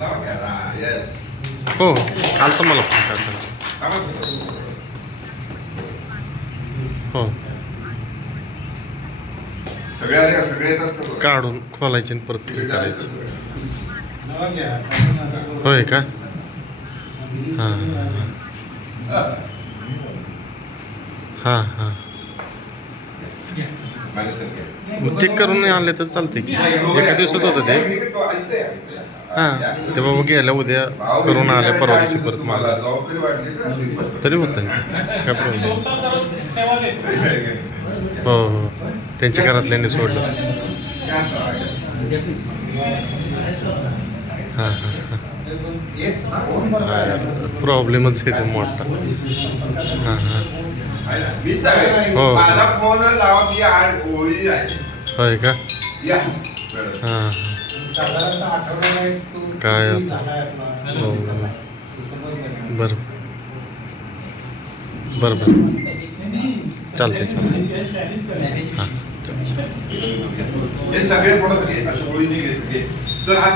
हो हो आलता मला फोन करताना. हो काढून खोलायचे आणि परत हे करायचे. होय का? हां हां हां ते करून आणले तर चालते की एका दिवसात होतं ते. हां ते बाबा गेल्या उद्या करून आल्या परवा दिवशी परत मला तरी होतं ते काय प्रॉब्लेम. हो हो त्यांच्या घरातल्यांनी सोडलं. हां हां हां प्रॉब्लेमच आहे ते मोठा. हां हां हो होय का? हां काय आता हो बरं बरं बरं चालते चालते. हां हे सगळे प्रोडक्ट घे अशा ओळीने घेतले सर आज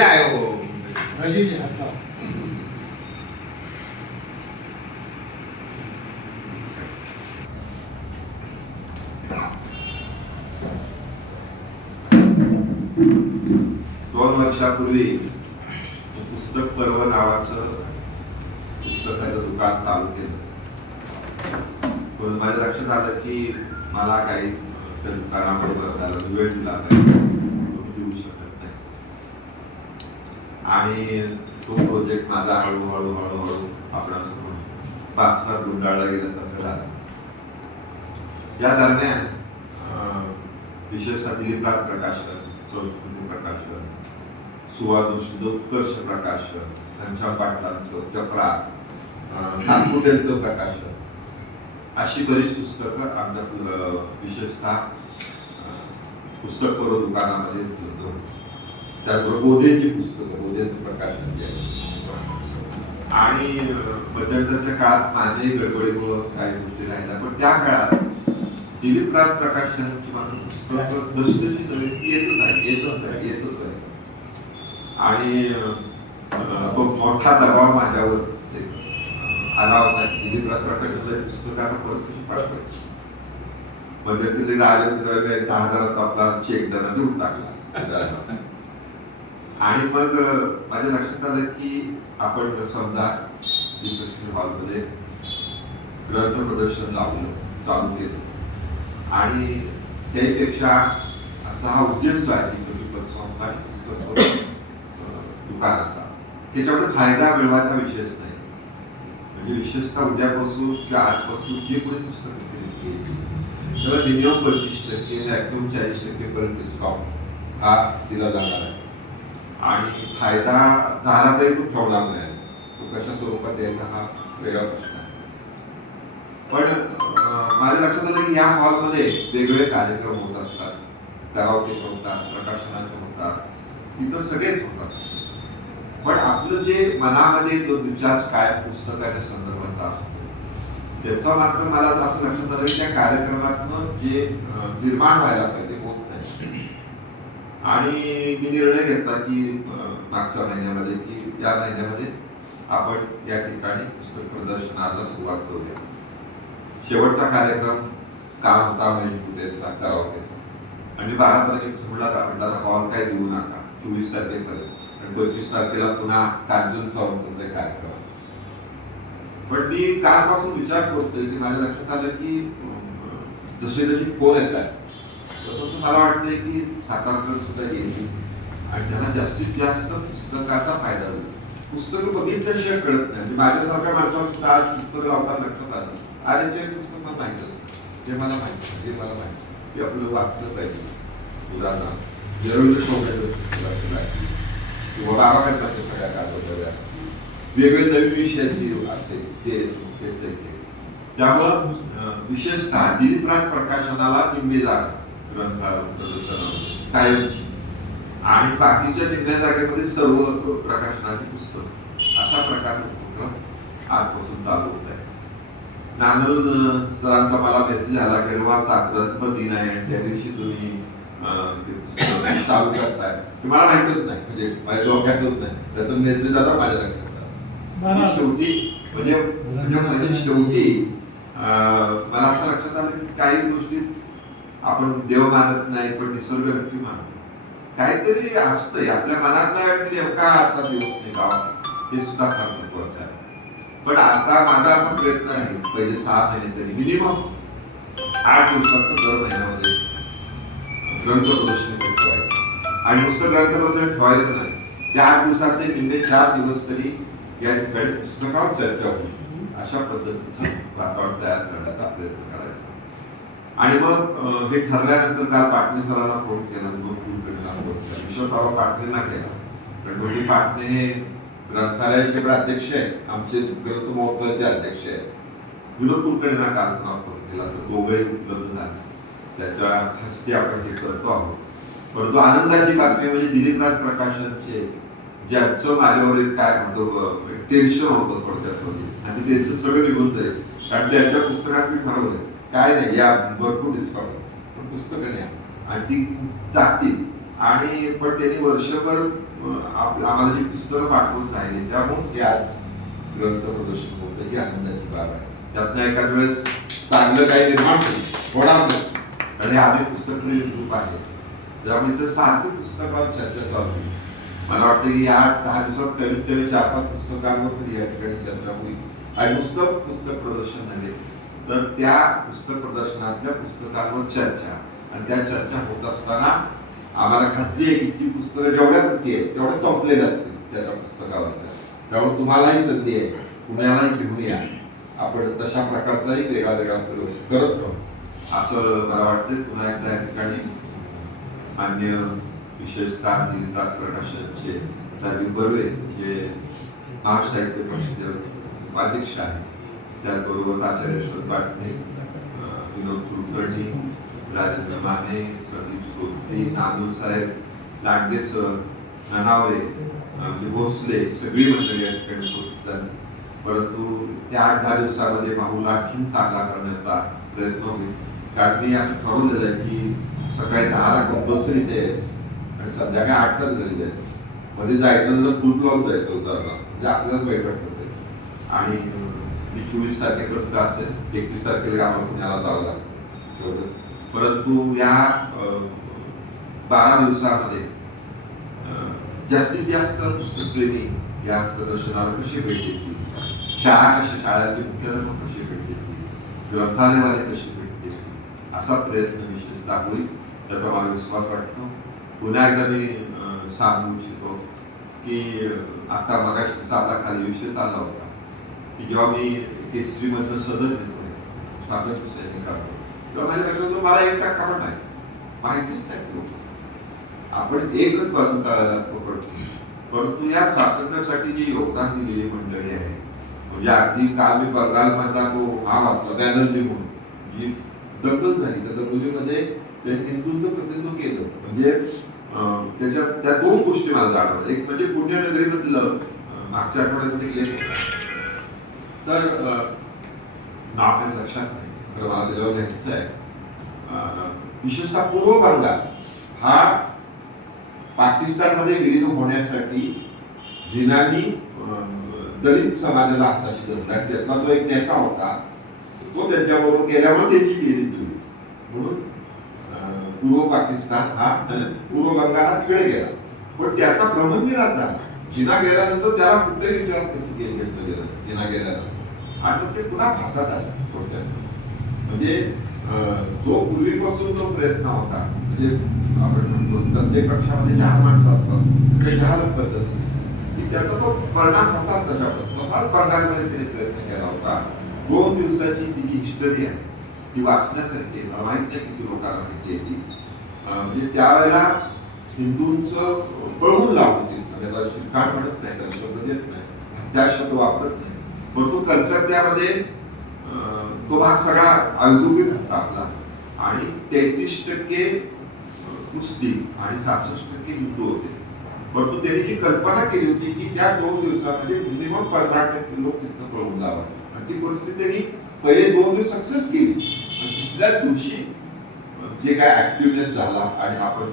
आहे हो 2 वर्षापूर्वी पुस्तक पर्व नावाचं पुस्तकाचं दुकान चालू केलं. पण माझ्या लक्षात आलं की मला काही त्या दुकानामध्ये बसायला वेळ दिला पाहिजे, देऊ शकत नाही. आणि तो प्रोजेक्ट माझा हळूहळू हळूहळू आपणासमोर बासनात गुंडाळला गेल्यासारखं झाला. या दरम्यान विशेषतः दिलीपराज प्रकाशन, संस्कृती प्रकाशन, सुवादोत्कर्ष प्रकाशन, घनश्याम पाटलांचं चक्रा, सातपुतेंचं प्रकाशन, अशी बरीच पुस्तकं आमच्या विशेषतः पुस्तक पर्व दुकानामध्ये उपलब्ध होती. त्याचबरोबर बोधेंची पुस्तकं, बोधेंचं प्रकाशन जे आहे. आणि मध्यंतरच्या काळात माझ्याही गडबडीमुळं काही गोष्टी राहिल्या, पण त्या काळात दिलीपराज प्रकाशनाची माझं पुस्तक दशदशी नव्हे येतच आहे. आणि मोठा दबाव माझ्यावर आला होता की दिलीपराज प्रकाशनाची पुस्तकं आता परत कशी पाठवायची. मध्यंतरीला आले होते 10,000चा आपला चेक त्यांना देऊन टाकला. आणि मग माझ्या लक्षात आलं की आपण समजा हॉलमध्ये ग्रंथ प्रदर्शन चालू केलं आणि त्यापेक्षा आमचा हा उद्योग जो आहे पतसंस्था पुस्तक दुकानाचा त्याच्यामध्ये फायदा मिळवायचा विषयच नाही. म्हणजे विशेषतः उद्यापासून किंवा आजपासून जे कोणी पुस्तक घेईल त्याला मिनिमम 25% मॅक्सिमम 40% पर्यंत डिस्काउंट हा दिला जाणार आहे. आणि फायदा झाला तरी तो ठेवणार नाही, तो कशा स्वरूपात द्यायचा हा वेगळा प्रश्न आहे. पण माझ्या लक्षात आलं की या हॉलमध्ये वेगवेगळे कार्यक्रम होत असतात, कराओकेचे होतात, प्रकाशनाचे होतात, इतर सगळेच होतात. पण आपलं जे मनामध्ये जो विचार काय पुस्तकाच्या संदर्भाचा असतो त्याचा मात्र मला असं लक्षात आलं की त्या कार्यक्रमातनं जे निर्माण व्हायला पाहिजे होत नाही. आणि मी निर्णय घेतला की मागच्या महिन्यामध्ये की या महिन्यामध्ये आपण या ठिकाणी पुस्तक प्रदर्शनाला सुरुवात करूया. शेवटचा कार्यक्रम काल होता महेशपुतेचा कराओकेचा. आणि 12 तारखेला म्हटला हॉल काय देऊ नका 24 तारखेपर्यंत, आणि 25 तारखेला पुन्हा कांचन सावंतचा कार्यक्रम. पण मी कालपासून विचार करतोय की माझ्या लक्षात आलं की जसे जसे फोन येत आहेत तसं मला वाटतंय की सातारकर सुद्धा येईल आणि त्यांना जास्तीत जास्त पुस्तकाचा फायदा होईल. पुस्तकं बघितल्याशिवाय कळत नाही. म्हणजे माझ्यासारख्या माणसाला सुद्धा आज पुस्तकं लावतात लक्षात आलं आणि ते पुस्तक मला माहीत असतं, ते मला माहिती हे मला माहिती की आपलं वाचलं पाहिजे. उदाहरण जरवेळी शोधायचं पुस्तक असेल किंवा बाबाकांच्या सगळ्या कादंबऱ्या असतील, वेगवेगळे नवीन विषयाची असेल ते त्यामुळं विशेषतः दिलीपराज प्रकाशनाला निम्मी जागा ग्रंथ प्रदर्शनामध्ये कायमची आणि बाकीच्या निम्म्या जागेमध्ये सर्व प्रकाशनाची पुस्तक अशा प्रकारचा उपक्रम आजपासून चालू होत आहे. नानल सरांचा मला मेसेज आला की रवाचा ग्रंथ दिन आहे आणि त्या दिवशी तुम्ही ते पुस्तक चालू करताय ते मला माहितच नाही, म्हणजे माझ्या डोक्यातच नाही, त्याचा मेसेज आता माझ्या लक्षात आला. शेवटी म्हणजे शेवटी मला असं लक्षात आलं की काही गोष्टी आपण देव मानत नाही पण निसर्ग नक्की मानतो. काहीतरी असतंय आपल्या मनात नेमका आजचा दिवस निघावा हे सुद्धा फार महत्वाचं आहे. पण आता माझा असा प्रयत्न आहे पहिले 6 महिने तरी मिनिमम 8 दिवसाचं दर महिन्यामध्ये ग्रंथ प्रदर्शन ठेवायचं. आणि नुसतं ग्रंथ प्रदर्शन ठेवायचं नाही, त्या 8 दिवसातले निम्मे 4 दिवस तरी या ठिकाणी पुस्तकावर चर्चा होईल अशा पद्धतीचं वातावरण तयार करण्याचा प्रयत्न करायचा. आणि मग हे ठरल्यानंतर काल पाटणे सरांना फोन केला, विनोद कुलकर्णीला फोन केला. विश्वभाऊ पाटणेंना केला, कारण दोन्ही पाटणे हे ग्रंथालयाचे पण अध्यक्ष आहेत, आमचे ग्रंथ महोत्सवाचे अध्यक्ष आहेत. विनोद कुलकर्णींना काल पुन्हा फोन केला तर दोघंही उपलब्ध झाले. त्याच्या हस्ते आपण हे करतो आहोत. परंतु आनंदाची बातमी म्हणजे दिलीपराज प्रकाशनचे ज्यांचं माझ्यावर काय म्हणतो टेन्शन होतं थोडक्यात आणि टेन्शन सगळं निघून जाईल. कारण त्यांच्या पुस्तकात मी ठरवलंय काय नाही, या भरपूर डिस्काउंट पण पुस्तकं न्या आणि ती जातील. आणि पण त्यांनी वर्षभर आम्हाला जी पुस्तकं पाठवून राहिली त्यामुळेच हे आज ग्रंथ प्रदर्शन होतं, ही आनंदाची बाब आहे. त्यातनं एखाद्या वेळेस चांगलं काही निर्माण होणार नाही, आणि आम्ही पुस्तकप्रेमी ग्रुप आहे त्यामुळे तर सारखी पुस्तकावर चर्चा चालू आहे. मला वाटतं की या 10 दिवसात कमीत कमी 4-5 पुस्तकांवर तरी या ठिकाणी चर्चा होईल. आणि पुस्तक प्रदर्शन झाले तर त्या पुस्तक प्रदर्शनातल्या पुस्तकांवर चर्चा, आणि त्या चर्चा होत असताना आम्हाला खात्री आहे की ती पुस्तकं जेवढ्या प्रती आहेत तेवढ्या संपलेल्या असतील त्याच्या पुस्तकावरच्या. त्यामुळे तुम्हालाही संधी आहे, पुण्यालाही घेऊन या, आपण तशा प्रकारचाही वेगळा प्रयोग करत राहू असं मला वाटतं. पुन्हा एकदा या ठिकाणी मान्य विशेषतः दिलीपराज प्रकाशनचे राजीव बर्वे जे महाराष्ट्र साहित्य परिषदेचे उपाध्यक्ष आहेत, त्याचबरोबर आचार्य यशवंत पाटणे, विनोद कुलकर्णी, राजेंद्र माने, संदीप सोत्री, नानू साहेब, लांडगे सर, ननावरे, भोसले सगळी मंडळी या ठिकाणी उपस्थित झाली. परंतु त्या 8-10 दिवसामध्ये माहोल आणखीन चांगला करण्याचा प्रयत्न होईल. कारण मी असं ठरवलेलं आहे की सकाळी 10ला कंपल्सरी ते यायचं आणि संध्याकाळी 8लाच घरी जायचं. मध्ये जायचं तर फुल ब्लॉक जायचं उतरला म्हणजे आपल्याला बैठक होते. आणि मी 24 तारखेपर्यंत असेल, 31 तारखेला आम्हाला पुण्याला जावं लागतं एवढंच. परंतु या 12 दिवसामध्ये जास्तीत जास्त पुस्तकप्रेमी या प्रदर्शनाला कसे भेट देतील, शाळाचे मुख्याध्यापक कसे भेट देतील, ग्रंथालयवाले कसे भेट देतील असा प्रयत्न विशेषतः होईल, त्याचा मला विश्वास वाटतो. पुन्हा एकदा मी सांगू इच्छितो की आता मगाशी आपला खाली विषय आला होता की जेव्हा मी केसरीमधलं सदर घेतोय स्वातंत्र्य सैनिकांवर, तेव्हा माझ्या लक्षात मला 1% पण नाही माहितीच नाही. आपण एकच बाजू टाळायला पकडतो, परंतु या स्वातंत्र्यासाठी जी योगदान दिलेली मंडळी आहे, म्हणजे अगदी काल मी बंगालमधला तो हा वाचला बॅनर्जी म्हणून जी दंगल झाली, त्या दंगलीमध्ये त्यांनी हिंदूंचं प्रतिनिधित्व केलं. म्हणजे त्याच्यात त्या 2 गोष्टी मला जाणवल्या. एक म्हणजे पुण्यनगरीमधलं मागच्या आठवड्यात एक लेख होता, तर नाव आपल्या लक्षात नाही, तर मला त्याच्यावर लिहायचं आहे. विशेषतः पूर्व बंगाल हा पाकिस्तानमध्ये विलीन होण्यासाठी जिनांनी दलित समाजाला हाताशी धरला. त्यातला जो एक नेता होता तो त्यांच्याबरोबर गेल्यामुळे त्यांची बेरीज झाली. म्हणून पूर्व पाकिस्तान हा पूर्व बंगाल हा तिकडे गेला, पण त्याचा भ्रमणनिराश झाला. जिना गेल्यानंतर त्याला कुठेही विचार घेतलं गेलं जिना गेल्यानंतर, आणि मग ते पुन्हा भारतात आलं. थोडक्यात म्हणजे जो पूर्वीपासून जो प्रयत्न होता, म्हणजे आपण म्हणतो प्रत्येक पक्षामध्ये 4 माणसं असतात, ते 4 पद्धती, की त्याचा तो परिणाम होता. तसाच बंगालमध्ये त्यांनी प्रयत्न केला होता. 2 दिवसाची ती जी हिस्टरी आहे ती वाचण्यासारखी, मला माहित नाही किती लोकांना माहिती आहे ती. म्हणजे त्यावेळेला हिंदूंचं पळवून लावून त्याला शिरकाण म्हणत नाही, त्याला शब्द देत नाही, हत्या शब्द वापरत नाही, परंतु कलकत्त्यामध्ये तो भाग सगळा औद्योगिक होता आपला, आणि 33% मुस्लिम आणि 66% हिंदू होते. परंतु त्यांनी जी कल्पना केली होती की त्या 2 दिवसामध्ये मिनिमम 15% लोक तिथं पळवून लावा, आणि ती परिस्थिती त्यांनी पहिले 2 दिवस सक्सेस केली. आणि 3ऱ्या दिवशी जे काय ऍक्टिव्हनेस झाला, आणि आपण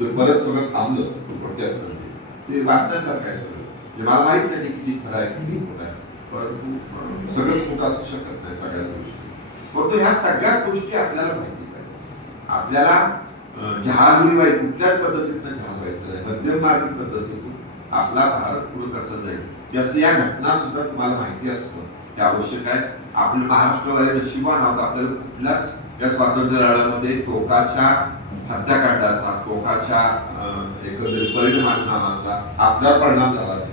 ते परत सगळं थांबलं थोडक्यात म्हणजे ते वाचण्यासारखं आहे सगळं. म्हणजे मला माहित नाही किती खरं आहे किती खोटं आहे, परंतु सगळंच खोटं असू शकत नाही सगळ्या गोष्टी. परंतु ह्या सगळ्या गोष्टी आपल्याला माहिती पाहिजे. आपल्याला जहालवायचं कुठल्याच पद्धतीनं जहालवायचं नाही, मध्यम मार्गी पद्धतीतून आपला भारत पुढे कसं जाईल याची या घटना सुद्धा तुम्हाला माहिती असतं हे आवश्यक आहे. आपलं महाराष्ट्रवाले नशिबान आहोत, आपल्याला कुठल्याच या स्वातंत्र्य लढ्यामध्ये टोकाच्या हत्याकांडाचा टोकाच्या एकंदरीत परिणामाचा आपल्यावर परिणाम झाला नाही.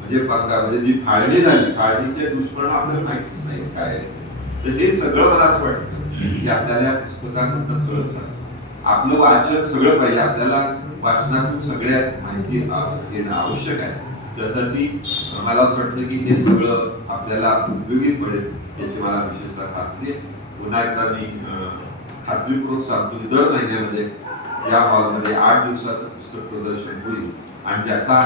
म्हणजे जी फाळणी झाली फाळणीचे दुष्परिणाम आपल्याला माहितीच नाही काय. तर हे सगळं मला असं वाटतं की आपल्याला या पुस्तकांमधून कळत राहतं. आपलं वाचन सगळं पाहिजे, आपल्याला वाचनातून सगळ्या माहिती घेणं आवश्यक आहे. त्यासाठी मला असं वाटतं की हे सगळं आपल्याला उपयोगी पडेल याची मला विशेषतः खात्री आहे. पुन्हा एकदा मी खात्रीपूर्वक सांगतो की दर महिन्यामध्ये या हॉलमध्ये 8 दिवसाचं पुस्तक प्रदर्शन होईल आणि त्याचा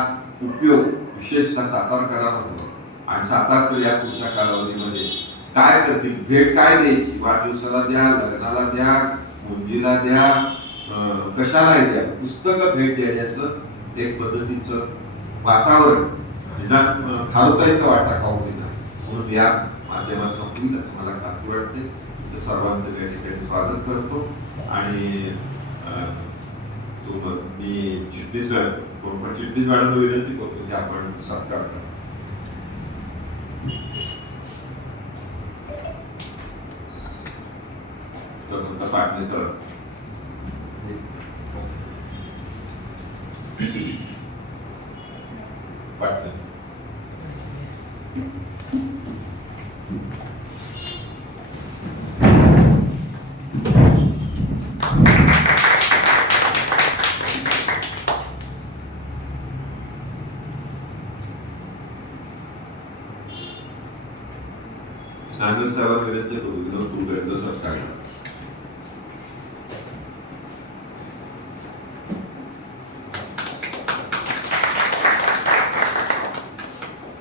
उपयोग विशेषतः सातारकरांमध्ये आणि सातारकर या पुढच्या कालावधीमध्ये काय करतील, भेट काय द्यायची, वाढदिवसाला द्या, लग्नाला द्या, मुंजीला द्या, कशाला द्या, पुस्तकं भेट देण्याचं एक पद्धतीचं वातावरण निदान खारुताईचा वाटा खाऊ दिला म्हणून या माध्यमातून होईल असं मला खात्री वाटते. तर सर्वांचं या ठिकाणी स्वागत करतो आणि मी चिटणीस मॅडमला विनंती करतो की आपण सत्कार करा. पाटणे सर पाटणे नांदेड साहेबांना विनंती करू विनोद कुलकर्णी सत्कार.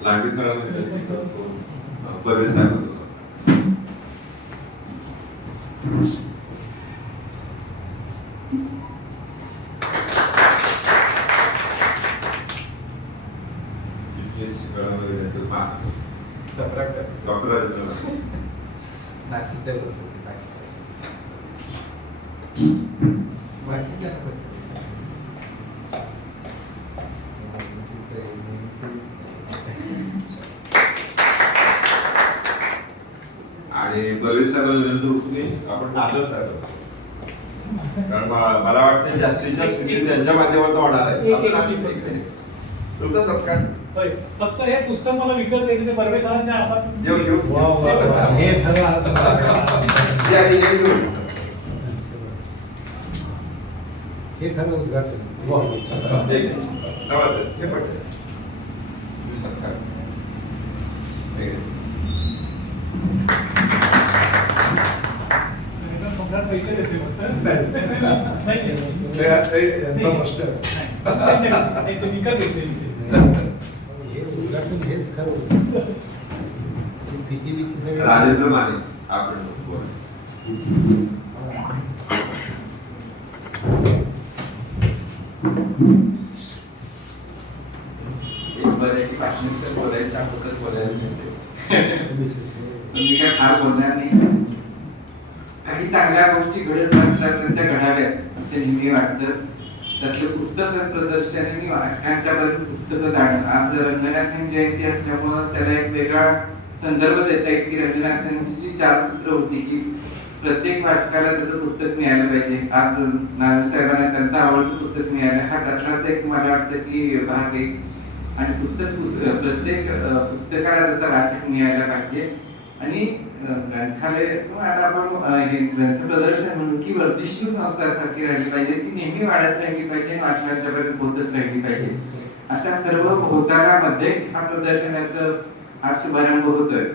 लांडे सरांना विनंती करतो परवेज साहेबांना डॉक्टर आणि परवेज साहेबांना विनंती होतो की आपण नांदेड साहेब कारण मला वाटतं जास्तीत जास्त त्यांच्या माध्यमातून होणार आहे. तुमचा सत्कार फक्त हे पुस्तक मला विकत घ्यायचं ते बर्वे सरांच्या हातात देऊ देऊ हे खरं हे खरं उद्घाटन पैसे देते विकत घेतले हेच खरं राजेंद्र माने आपण बोलायच्या अगोदर बोलायला मिळते मी काय फार बोलणार नाही. काही चांगल्या गोष्टी घडत असतात त्या घडाव्यात असं नेहमी वाटतं. त्यातलं पुस्तक प्रदर्शन आणि वाचकांच्या बद्दल पुस्तकं जाणं. आज रंगनाथन जयंती असल्यामुळं त्याला एक वेगळा संदर्भ देता येईल की रंगनाथांची जी 4 सूत्र होती की प्रत्येक वाचकाला त्याचं पुस्तक मिळालं पाहिजे. आज नाना साहेबांना त्यांचं आवडतं पुस्तक मिळालं हा त्यातलाच एक मला वाटतं की भाग आहे. आणि प्रत्येक पुस्तकाला त्याचा वाचक मिळायला पाहिजे. आणि ग्रंथालय आता आपण हे ग्रंथ प्रदर्शन म्हणून की वर्धिष्णू संस्थासारखी राहिली पाहिजे, ती नेहमी वाढत राहिली पाहिजे, वाचकांच्यापर्यंत पोहोचत राहिली पाहिजे. अशा सर्व भूतालामध्ये हा प्रदर्शनाचा आज शुभारंभ होतोय.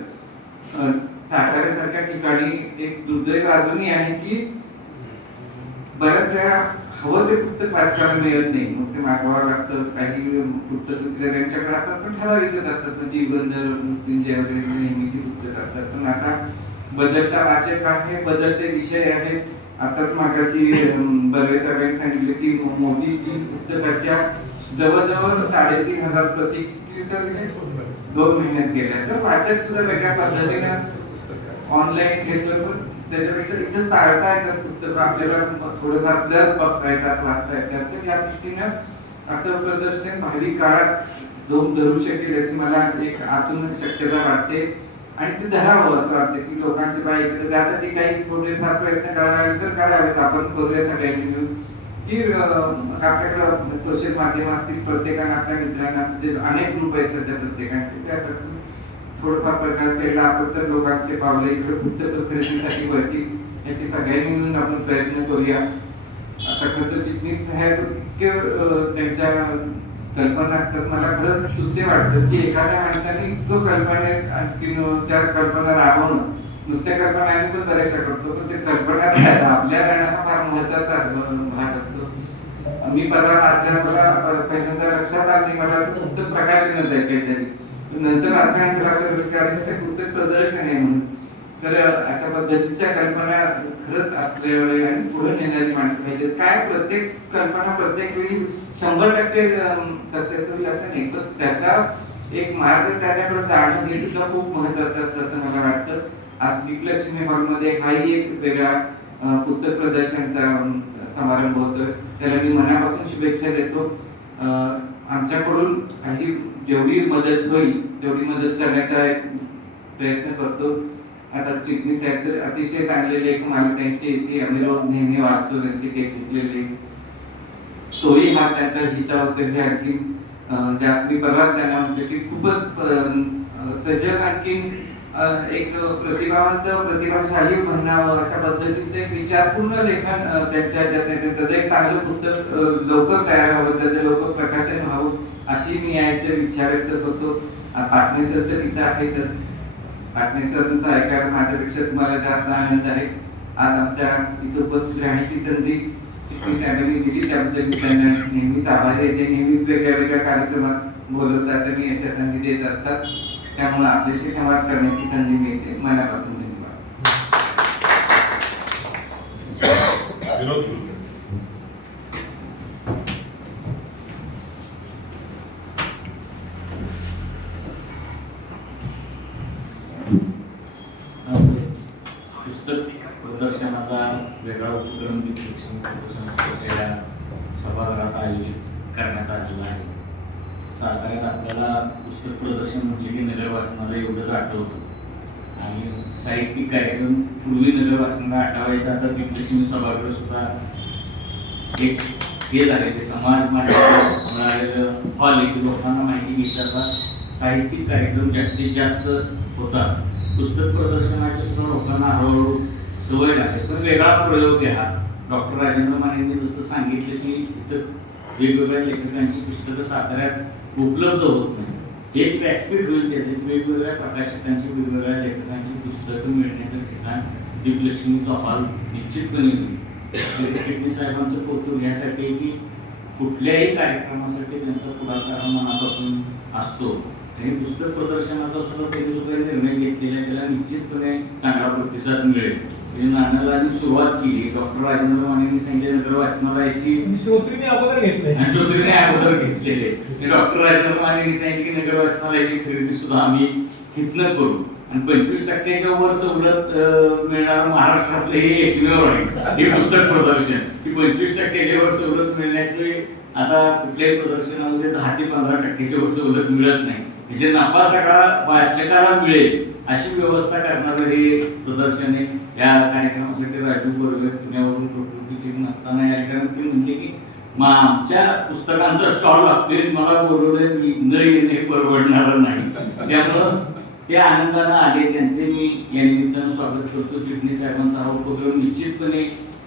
साताऱ्यासारख्या ठिकाणी एक दुर्दैव अजूनही आहे की बऱ्याच वेळा हवं ते पुस्तक वाचकाला मिळत नाही. मग ते मागवावं लागतं. काही पुस्तक विक्रेत्यांच्याकडे असतात पण ठराविकच असतात. म्हणजे युगंधर मृत्युंजय वगैरे नेहमीची पुस्तकं असतात. पण आता बदलता वाचक आहे, बदलते विषय आहेत आताच मागाशी बर्वे साहेबांनी सांगितलं की मोदीजी पुस्तकाच्या जवळजवळ 3,500 प्रति किती दिवसात गेले? 2 महिन्यात गेल्या. तर वाचक सुद्धा वेगळ्या पद्धतीनं ऑनलाईन घेतलं पण त्याच्यापेक्षा इथं चालता येतात पुस्तकं, आपल्याला थोडंफार दर बघता येतात, वाचता येतात. तर या दृष्टीनं असं प्रदर्शन भावी काळात जोम धरू शकेल अशी मला एक आतून शक्यता वाटते आणि ते धरावं असं वाटतं की लोकांच्या बाईकडे त्यासाठी काही थोडेफार प्रयत्न करावे तर करावेत. आपण करूया सगळ्यांनी मिळून की आपल्याकडं सोशल माध्यम असतील, प्रत्येकाने आपल्या मित्रांना जे अनेक ग्रुप आहेत सध्या प्रत्येकांचे, त्याच्यातून थोडंफार प्रकार केला आपण तर लोकांचे पावले इकडे पुस्तकं खरेदीसाठी वळतील याची सगळ्यांनी मिळून आपण प्रयत्न करूया. आता खरं तर चिटणीस साहेब इतके त्यांच्या कल्पना असतात, मला खरंच स्तुत्य वाटतं की एखाद्या माणसाने इतकं कल्पना आणखी त्या कल्पना राबवणं, नुसत्या कल्पना आम्ही पण बऱ्याचशा करतो पण ते कल्पना आपल्या राहण्याचा फार महत्वाचा भाग असतो. मी परवा वाचल्या मला पहिल्यांदा लक्षात आले, मला पुस्तक प्रकाशनच आहे काहीतरी, नंतर आपल्या लक्षात पुस्तक प्रदर्शन आहे म्हणून. तर अशा पद्धतीच्या कल्पना खरंच असल्यामुळे आणि पुढे नेणारी माणसं पाहिजे. काय प्रत्येक कल्पना प्रत्येक वेळी 100% सक्सेसफुल असं नाही, तर त्याचा एक मार्ग त्याच्याकडे जाणं हे सुद्धा खूप महत्वाचं असतं असं मला वाटतं. आज दिग्लक्ष्मी हॉलमध्ये हाही एक वेगळा पुस्तक प्रदर्शनचा समारंभ होतोय, त्याला मी मनापासून शुभेच्छा देतो. आमच्याकडून काही जेवढी मदत होईल तेवढी मदत करण्याचा एक प्रयत्न करतो. आता चिटणीस साहेब तर अतिशय चांगले लेख मला त्यांचे ते आम्ही रोज नेहमी वाचतो, त्यांचे ते शिकलेले तोही हा त्यांचा हिता होते हे आणखी जास्त. मी परवा त्यांना म्हटलं की खूपच सजग आणखीन एक प्रतिभावंत प्रतिभाशाली म्हणावं अशा पद्धतीचे विचारपूर्ण लेखन त्यांच्या त्याचं एक चांगलं पुस्तक लवकर तयार व्हावं, त्याचं लवकर प्रकाशन व्हावं अशी मी आहे ते विचार व्यक्त करतो. पाटणे सर तर इथं आहेतच, पाटणे सरांचं ऐकायला माझ्यापेक्षा तुम्हाला जास्त आनंद आहे. आज आमच्या इथं उपस्थित राहण्याची संधी चिटणीस साहेबांनी दिली त्याबद्दल मी त्यांना नेहमीच आभारी आहे. ते नेहमीच वेगळ्या वेगळ्या कार्यक्रमात बोलवतात आणि अशा संधी देत असतात, त्यामुळे आपल्याशी संवाद करण्याची संधी मिळते. मनापासून धन्यवाद. पुस्तक प्रदर्शनाचा वेगळा उपक्रम संस्थेच्या सभागृहात आयोजित करण्यात आलेला आहे. साताऱ्यात आपल्याला पुस्तक प्रदर्शन म्हटले की नगर वाचनालय एवढंच आठवतं आणि साहित्यिक कार्यक्रम पूर्वी नगर वाचनालय आठवायचा, आता दिग्लक्ष्मी सभागृह सुद्धा एक हे झाले ते समाज माध्यमात मिळालेलं हॉल आहे की लोकांना माहिती विचारतात. साहित्यिक कार्यक्रम जास्तीत जास्त होतात. पुस्तक प्रदर्शनाची सुद्धा लोकांना हळूहळू सवय लागते. पण वेगळा प्रयोग आहे हा. डॉक्टर राजेंद्र मानेंनी जसं सांगितलं की इथं वेगवेगळ्या लेखकांची पुस्तकं साताऱ्यात उपलब्ध होत नाही, हे एक व्यासपीठ होईल त्याचे. वेगवेगळ्या प्रकाशकांची वेगवेगळ्या लेखकांची पुस्तकं मिळण्याचं ठिकाण दिग्लक्ष्मीचा हॉल निश्चितपणे होईल. चिटणीस साहेबांचं कौतुक यासाठी आहे की कुठल्याही कार्यक्रमासाठी त्यांचा पुढाकार मनापासून असतो आणि पुस्तक प्रदर्शनाचा सुद्धा त्यांनी जो काही निर्णय घेतलेला आहे त्याला निश्चितपणे चांगला प्रतिसाद मिळेल. नाण्याला आम्ही सुरुवात केली, डॉक्टर राजेंद्र मानेंनी सांगितले नगर वाचनालयाची श्रोत्रीने अगोदर घेतले डॉक्टर राजेंद्र मानेंनी सांगितले की नगर वाचनालयाची खरेदी सुद्धा आम्ही हितनं करू आणि 25% वर सवलत मिळणार महाराष्ट्रातलं हे एकमेव आहे हे पुस्तक प्रदर्शन की 25% वर सवलत मिळण्याचे आता कुठल्याही प्रदर्शनामध्ये 10 ते 15% वर सवलत मिळत नाही. म्हणजे नफा सगळा वाचकाला मिळेल अशी व्यवस्था करणारं हे प्रदर्शन आहे. या कार्यक्रमासाठी राजू बर्वे पुण्यावरून प्रकृती टीम नसताना या कार्यक्रमात म्हणले की मग आमच्या पुस्तकांचा स्टॉल लागतोय, मला बोलवले न येणे परवडणार नाही. त्यामुळं ते आनंदानं आले, त्यांचे मी या निमित्तानं स्वागत करतो. चिटणीस साहेबांचा हा उपक्रम निश्चितपणे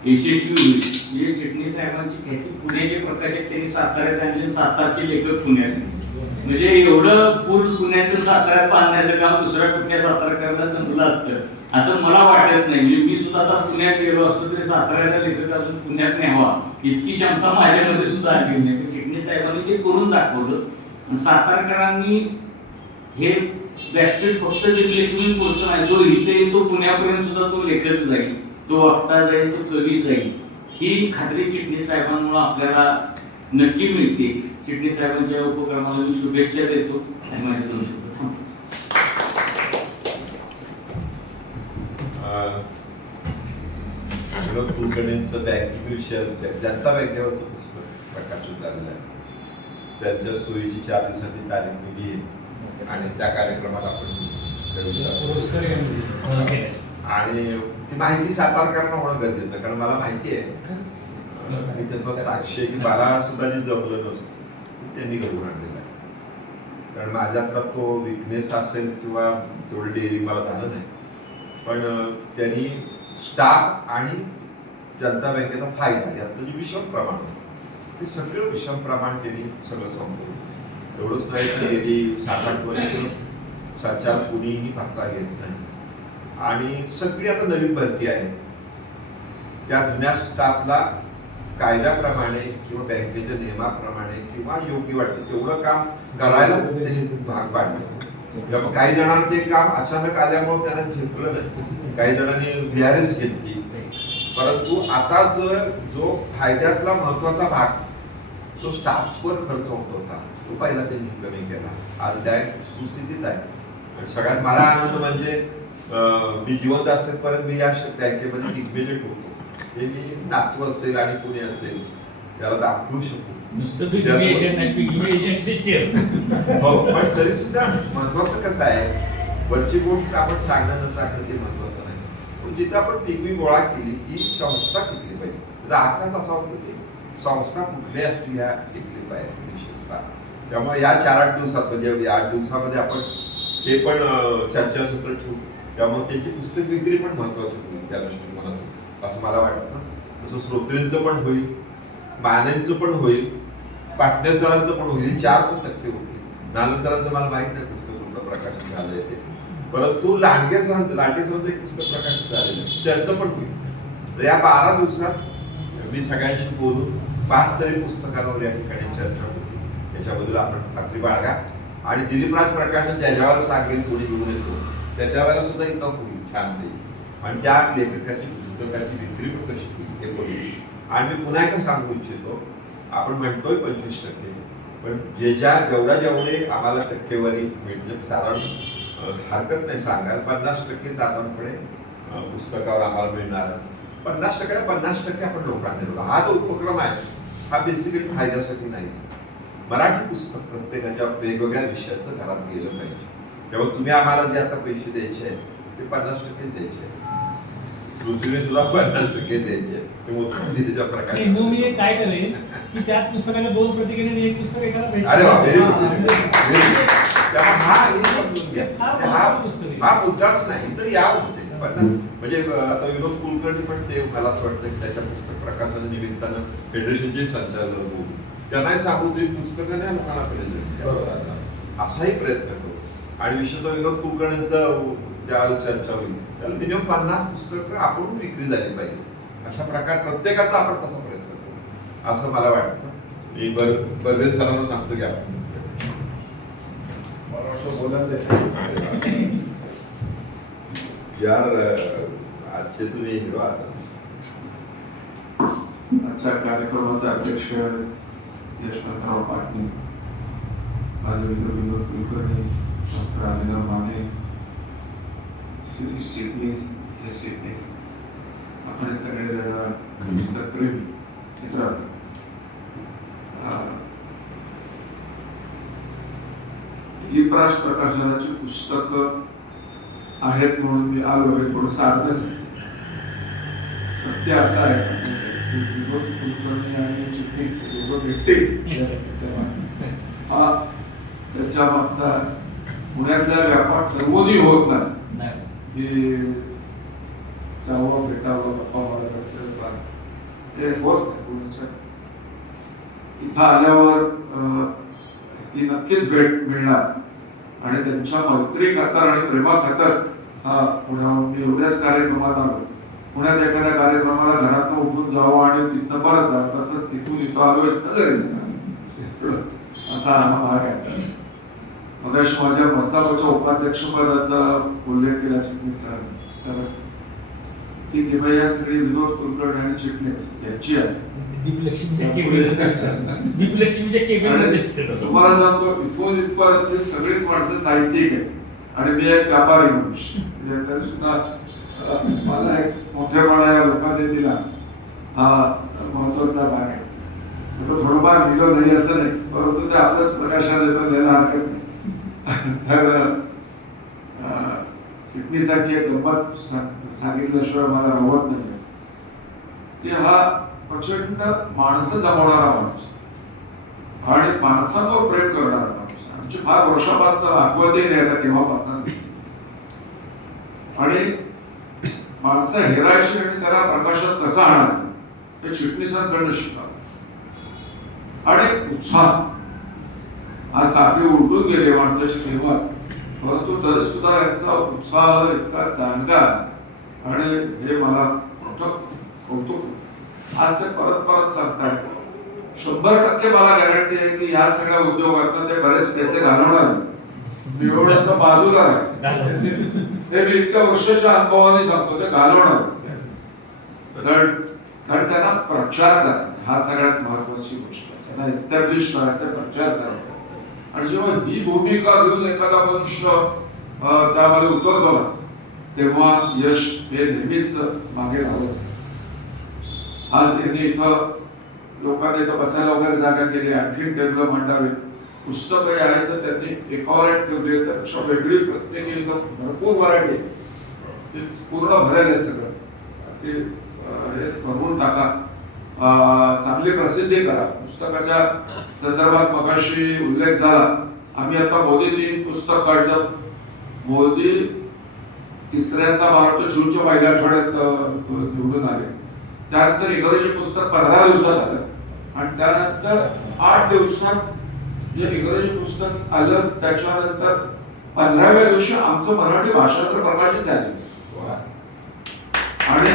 यशस्वी होईल. म्हणजे चिटणीस साहेबांची ख्याती पुण्याचे प्रकाशक त्यांनी साताऱ्यात आणले, सातारचे लेखक पुण्यात, म्हणजे एवढं पूल पुण्यातून साताऱ्यात बांधण्याचं काम दुसऱ्या कुठल्या सातारकरांना जमलं असतं असं मला वाटत नाही. म्हणजे मी सुद्धा आता पुण्यात गेलो असतो तरी साताऱ्याचा लेखक अजून पुण्यात न्यावा इतकी क्षमता माझ्यामध्ये सुद्धा आली नाही. चिटणीस साहेबांनी ते करून दाखवलं. सातारकरांनी हे व्यासपीठ फक्त दिग्लक्ष्मी पुढचं नाही, जो इथे येतो पुण्यापर्यंत सुद्धा तो लेखक जाईल तो वागता जाईल, तो कवी जाईल, ही खात्री चिटणीस साहेबांमुळे आपल्याला नक्की मिळते. चिटणीस साहेबांच्या उपक्रमाला मी शुभेच्छा देतो आणि माझे 2 शब्द थांबतो. विनोद कुलकर्णींचं बँकिंग विषय जनता बँकेवरचं पुस्तक प्रकाशित झालेलं आहे. त्यांच्या सोयीची 4 दिवसांची तारीख दिली आहे आणि त्या कार्यक्रमात आपण त्या विषयावर पुरस्कार घेऊन आणि ती माहिती सातारकरांना होणं गरजेचं आहे. कारण मला माहिती आहे मी त्याचा साक्षी आहे की मला सुद्धा जे जमलं नसतं त्यांनी घडवून आणलेलं आहे. कारण माझ्यातला तो विकनेस असेल किंवा तेवढं डेअरिंग मला झालं नाही, पण त्यांनी स्टाफ आणि जनता बँकेचा फायदा यातलं जे विषम प्रमाण ते सगळं विषम प्रमाण त्यांनी सगळं संपवलं. एवढंच नाही तर गेली 7-8 वर्ष सरकार कुणीही भत्ता घेत नाही आणि सगळी आता नवीन भरती आहे. त्या जुन्या स्टाफला कायद्याप्रमाणे किंवा बँकेच्या नियमाप्रमाणे किंवा योग्य वाटतं तेवढं काम करायलाच त्यांनी भाग पाडलं. त्यामुळे काही जणांना ते काम अचानक आल्यामुळे त्यांना झेपलं नाही, काही जणांनी VRS घेतली. परंतु आता जो फायद्यातला महत्वाचा भाग तो स्टाफवर खर्च होत होता तो पहिला त्यांनी कमी केला. आज त्या सुस्थितीत आहे. आणि सगळ्यात मला आनंद म्हणजे मी जिवंत असेपर्यंत मी या बँकेमध्ये इन्व्हेस्टेड होतो. हे मी नातू असेल आणि कोणी असेल त्याला दाखवू शकतो. नुसतं पिग्मी एजंट नाही, पिग्मी एजंटचे चेअर. हो, पण तरी सुद्धा महत्वाचं कसं आहे, वरची गोष्ट आपण सांगणं न सांगणं ते महत्वाचं नाही, पण जिथे आपण पिग्मी गोळा केली ती संस्था टिकली पाहिजे. राहताच असं होतं की संस्था कुठल्या असतील या टिकली पाहिजे विशेषतः. त्यामुळे या 4-8 दिवसात म्हणजे 8 दिवसामध्ये आपण ते पण चर्चासत्र ठेवू. त्यामुळे त्यांची पुस्तक विक्री पण महत्वाची होईल त्या दृष्टिकोनातून असं मला वाटतं. तसं श्रोत्रींचं पण होईल, मानेंचं पण होईल, पाटणे सरांचं पण होईल. 4 टक्के होतील. नाना सरांचं मला माहित नाही पुस्तक कुठलं प्रकाशित झालंय ते, परंतु लांडगे सरांचं एक पुस्तक प्रकाशित झालेलं आहे त्याचं पण होईल. तर या 12 दिवसात मी सगळ्यांशी बोलून 5 तरी पुस्तकांवर या ठिकाणी चर्चा होती. त्याच्याबद्दल आपण खात्री बाळगा. आणि दिलीपराज प्रकाशन ज्याच्यावर सांगेल कोणी घेऊन येतो त्याच्यावर सुद्धा इथं होईल छान पैकी. आणि त्या लेखकाची पुस्तकाची विक्री पण कशी होईल ते बोलू. आणि मी पुन्हा एकदा सांगू इच्छितो, आपण म्हणतोय 25%, पण जेवढे आम्हाला टक्केवारी मिळते साधारण हरकत नाही सांगायला 50% साधारणपणे पुस्तकावर आम्हाला मिळणार. 50% आपण लोकांना देतो. हा जो उपक्रम आहे हा बेसिकली फायद्यासाठी नाहीच. मराठी पुस्तक प्रत्येकाच्या वेगवेगळ्या विषयाचं घरात गेलं पाहिजे. तेव्हा तुम्ही आम्हाला जे आता पैसे द्यायचे आहेत ते 50% द्यायचे. श्रुतीने सुद्धा 50% द्यायचे. नाही, मग मी काय करेन की त्याच पुस्तकाला 2 प्रती घेणे आणि 1 पुस्तक एकाला भेटेल. अरे वा, व्हेरी गुड. त्यामुळे हा हे समजून घ्या. हा मुद्दाच नाही तर या होते. म्हणजे आता विनोद कुलकर्णी पण ते मला असं वाटतं की त्याच्या पुस्तक प्रकाशनाच्या निमित्तानं फेडरेशनचे संचालक होऊ त्यांनाही सांगू ते पुस्तकं नाही लोकांना प्रेझेंट असाही प्रयत्न करू. आणि विशेषतः विनोद कुलकर्णींचा ज्यावेळेला चर्चा होईल त्याला मिनिमम 50 पुस्तकं आपण विक्री झाली पाहिजे. अशा प्रकार प्रत्येकाचा आपण तसा प्रयत्न करू असं मला वाटतं. मी बर्वे सरांना सांगतो की आपण यार आजचे तुम्ही हिरो आता. आजच्या कार्यक्रमाचा अध्यक्ष यशवंतराव पाटील, माझे मित्र विनोद कुलकर्णी, डॉक्टर आलिना माने, सुरेश चिटणीस, चिटणीस, आपण सगळेजण पुस्तकप्रेमी मित्रांनो, दिलीपराज प्रकाशनाची पुस्तकं आहेत म्हणून मी आलो हे थोडं साधच आहे. सत्य असं आहे विनोद कुलकर्णी आणि चिटणीस दोघं भेटतील हा त्याच्या मागचा पुण्यातला व्यापार दररोजही होत नाही की जावं भेटावं गप्पा मारायला ते होत नाही. पुण्याच्या इथं आल्यावर ही नक्कीच भेट मिळणार आणि त्यांच्या मैत्री खातर आणि प्रेमा खातर हा पुण्याहून मी एवढ्याच कार्यक्रमात आलो. पुण्यात एखाद्या कार्यक्रमाला घरातनं उठून जावं आणि तिथनं परत जावं तसंच तिथून इथं आलो घरी असा हा भाग आहे. मगाशी माझ्या मसाबाच्या उपाध्यक्षपदाचा उल्लेख केला चिटणीस सर. ती किंवा सगळी विनोद कुलकर्णी आणि चिटणीस यांची आहे. दीपलक्ष्मीच्या केबिन दीपलक्ष्मीच्या केबिन दिसते. तुम्हाला सांगतो इथून इथपर्यंत सगळीच माणसं साहित्यिक आहे आणि मी एक व्यापारी मनुष्य, म्हणजे तरी सुद्धा मला एक मोठेपणा या लोकांनी दिला हा महत्वाचा भाग आहे. आता थोडंफार दिलं नाही असं नाही, परंतु ते आपल्याच प्रकाशात येतं, द्यायला हरकत नाही. तर किडनीसाठी एक गंमत सांगितल्याशिवाय मला राहत नाही की हा प्रचंड माणसं जमवणारा माणूस आणि माणसांवर प्रेम करणारा माणूस. आमची फार वर्षापासून आठवतही नाही आता तेव्हापासून, आणि माणसं हेरायची आणि त्याला प्रकाशात कसं आणायचं हे चिटणीसांकडनं शिकावं. आणि उत्साह आज साखळी उलटून गेले माणसाची किंमत, परंतु तरी सुद्धा यांचा उत्साह इतका दांडगा आणि हे मला मोठं कौतुक. आज ते परत परत सांगताय. 100% मला गॅरंटी आहे की या सगळ्या उद्योगातनं ते बरेच पैसे घालवणार, मिळवण्याचा बाजूला आहे. हे मी इतक्या वर्षाच्या अनुभवाने सांगतो, ते घालवणार. कारण त्यांना प्रचार करायचा हा सगळ्यात महत्वाची गोष्ट आहे. त्यांना एस्टॅब्लिश करायचा, प्रचार करायचा. आणि जेव्हा ही भूमिका घेऊन एखादा मनुष्य त्यामध्ये उतरतो ना, तेव्हा यश हे नेहमीच मागे राहत. आज यांनी इथं लोकांनी इथं बसायला वगैरे जागा केली, आणखी टेबल मांडावे, पुस्तकं आहे तर त्यांनी एकावर एक ठेवली, त्यापेक्षा वेगळी प्रत्येकी इथं भरपूर व्हरायटी, पूर्ण भरेल आहे सगळं. ते हे भरपूर टाका, चांगली प्रसिद्धी करा. पुस्तकाच्या संदर्भात मगाशी उल्लेख झाला, आम्ही आता मोदी 3 पुस्तक काढलं. मोदी तिसऱ्यांदा महाराष्ट्र जूनच्या पहिल्या आठवड्यात निवडून आले. त्यानंतर इंग्रजी पुस्तक 15 दिवसात आलं आणि त्यानंतर 8 दिवसात जे इंग्रजी पुस्तक आलं, त्याच्यानंतर 15व्या दिवशी आमचं मराठी भाषांतर प्रकाशित झाले. आणि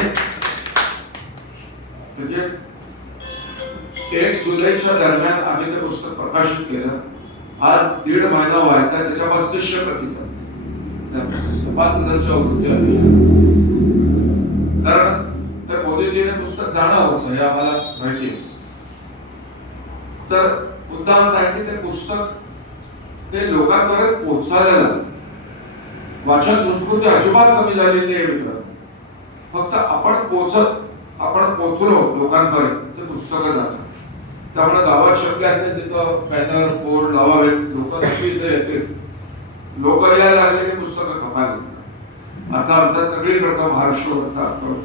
म्हणजे 1 जुलैच्या दरम्यान आम्ही ते पुस्तक प्रकाशित केलं. आज 1.5 महिना व्हायचा, त्याच्या 3500 प्रतिसाद, 5000च्या वृत्ती आली. कारण त्या मोदीजीने पुस्तक जाणार होतं हे आम्हाला माहिती आहे. तर मुद्दा असा आहे की ते पुस्तक ते लोकांपर्यंत पोहोचायला लागलं. वाचन संस्कृती अजिबात कमी झालेली आहे मित्र. फक्त आपण पोहोचलो लोकांपर्यंत, ते पुस्तकं जातात. त्यामुळे गावात शक्य असेल तिथं बॅनर बोर्ड लावावेत, लोक नक्की इथे येतील. लोक यायला लागले की पुस्तकं खपायला, असा आमचा सगळीकडचा महाराष्ट्रावरचा अप्रोच.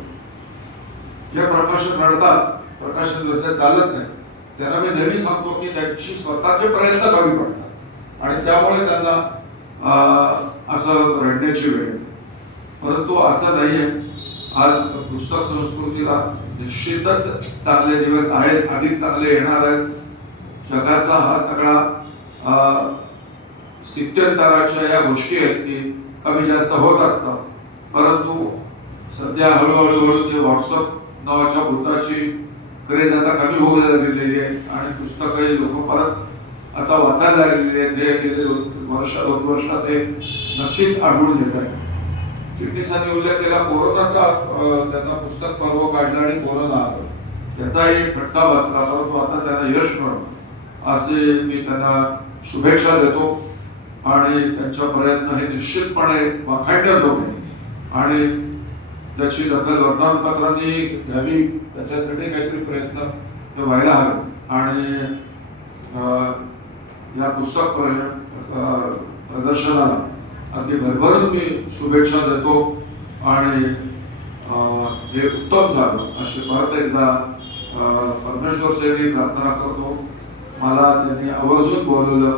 जे प्रकाशन घडतात, प्रकाशन व्यवसाय चालत नाही, त्यांना मी नेहमी सांगतो की त्यांची स्वतःचे प्रयत्न कमी पडतात आणि त्यामुळे त्यांना असं रडण्याची वेळ येते. परंतु असं नाहीये. आज पुस्तक संस्कृतीला निश्चितच चांगले दिवस आहेत, अधिक चांगले येणार आहेत. जगाचा हा सगळा स्थित्यंतराच्या या गोष्टी आहेत की कमी जास्त होत असतात, परंतु सध्या हळूहळू ते व्हॉट्सअप नावाच्या भूताची क्रेज आता कमी होऊ लागलेली आहे आणि पुस्तकही लोक परत आता वाचायला लागलेली आहेत. हे गेले 2 वर्षात ते नक्कीच आढळून येत आहे. चिटणीसांनी उल्लेख केला कोरोनाचा, त्यांना पुस्तक पर्व काढलं आणि कोरोना आलं, त्याचाही फटका बसला, परंतु आता त्यांना यश मिळालं असे मी त्यांना शुभेच्छा देतो. आणि त्यांच्या प्रयत्न हे निश्चितपणे वाखाणण्याजोगे आणि त्याची दखल वर्तमानपत्रांनी घ्यावी, त्याच्यासाठी काहीतरी प्रयत्न ते व्हायला हवे. आणि या पुस्तक प्रदर्शनाला अगदी भरभरून मी शुभेच्छा देतो आणि हे उत्तम झालं अशी परत एकदा परमेश्वर सेवी प्रार्थना करतो. मला त्यांनी आवर्जून बोलवलं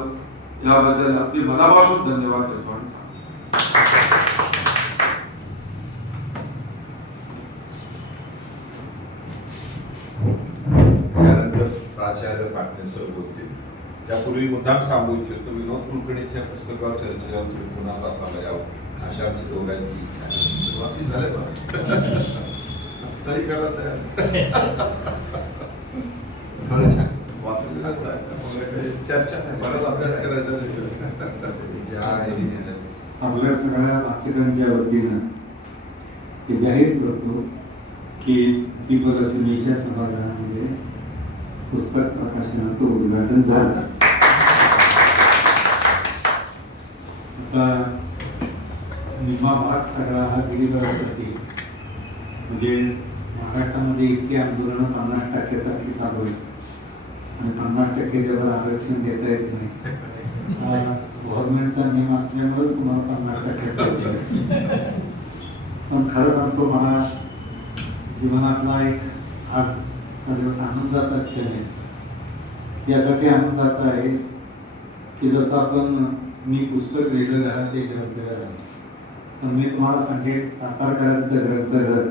याबद्दल अगदी मनापासून धन्यवाद देतो. त्यानंतर प्राचार्य पाटणे सर बोलतील. त्यापूर्वी मुद्दाम सांगू इच्छितो विनोद कुलकर्णीच्या पुस्तकावर चर्चेला तुम्ही पुन्हा सातारला यावं अशी आमची दोघांची इच्छा आहे. वाचून झाले तरी करा तयार. खरं छान वाचून चर्चा नाही, बराच अभ्यास करायचा. आपल्या सगळ्या वाचकांच्या वतीनं ते जाहीर करतो की दीपलक्ष्मीच्या सभागृहामध्ये पुस्तक प्रकाशनाचं उद्घाटन झालं. आता निम्मा भाग सगळा हा गिरिजनासाठी, म्हणजे महाराष्ट्रामध्ये इतकी आंदोलनं 50% चालू आहेत आणि 50% जेव्हा आरक्षण देता येत नाही, हा गव्हर्नमेंटचा नियम असल्यामुळेच तुम्हाला 50% पण खरं सांगतो, मला जीवनातला एक आज दिवस आनंदाचा क्षण आहे. यासाठी आनंदाचा आहे की जसं आपण मी पुस्तक लिहिलं घरात एक ग्रंथालय आहे, पण मी तुम्हाला सांगेन सातारकरांचं ग्रंथालय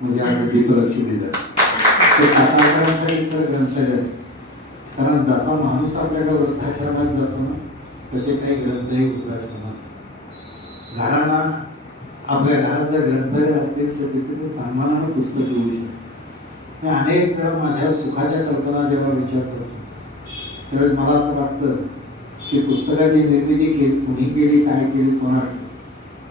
म्हणजे आज दीपलक्ष्मीचं ते सातारकरांचं ग्रंथालय आहे. कारण जसा माणूस आपल्याला वृद्धाश्रमात जातो ना, तसे काही ग्रंथही वृद्धाश्रमात. घरांना आपल्या घरात जर ग्रंथालय असेल तर तिथे ते सन्मानानं पुस्तक लिहू शकतो. मी अनेक वेळा माझ्या सुखाच्या कल्पना जेव्हा विचार करतो त्यावेळेस मला असं वाटतं की पुस्तकाची निर्मिती कुणी केली, काय केली, कोणाला.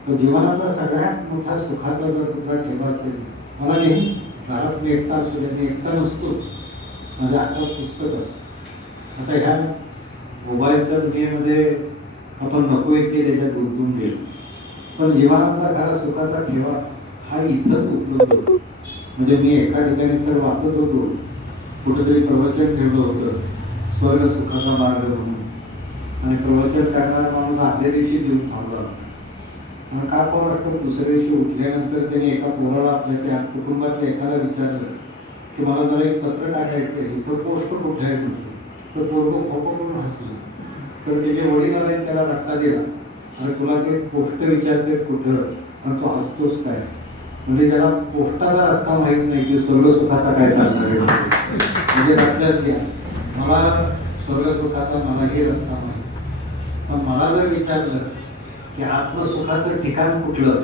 तर जीवनाचा सगळ्यात मोठा सुखाचा जर कुठला ठेवा असेल, मला नाही घरात मी एकटा असू द्या, मी एकटा नसतोच, माझ्या हातात पुस्तक असतं. आता ह्या मोबाईलच्या दुनियेमध्ये आपण नको इतके त्याच्यात गुंतून गेलो, पण जीवनातला खरा सुखाचा ठेवा हा इथंच उपलब्ध होतो. म्हणजे मी एका ठिकाणी सर वाचत होतो, कुठेतरी प्रवचन ठेवलं होतं स्वर्ग सुखाचा मार्ग म्हणून, आणि प्रवचन करणारा माणूस आदल्या दिवशी देऊन थांबला होता. आणि का कोण वाटतं दुसऱ्या दिवशी उठल्यानंतर त्याने एका पोराला आपल्या त्या कुटुंबातल्या एकाला विचारलं की मला जरा एक पत्र टाकायचं आहे, इथं पोस्ट कुठे आहे म्हटलं. तर पोरगं खोकं करून हसलं. तर त्याचे वडील आले त्याला रट्टा दिला, आणि तुला ते पोस्ट विचारते कुठं आणि तू हसतोस काय. म्हणजे ज्याला पोस्टाचा रस्ता माहीत नाही की स्वर्ग सुखाचा काय सांगणार आहे. म्हणजे लक्षात घ्या, मला स्वर्ग सुखाचा मलाही रस्ता माहीत. पण मला जर विचारलं की आत्मसुखाचं ठिकाण कुठलं,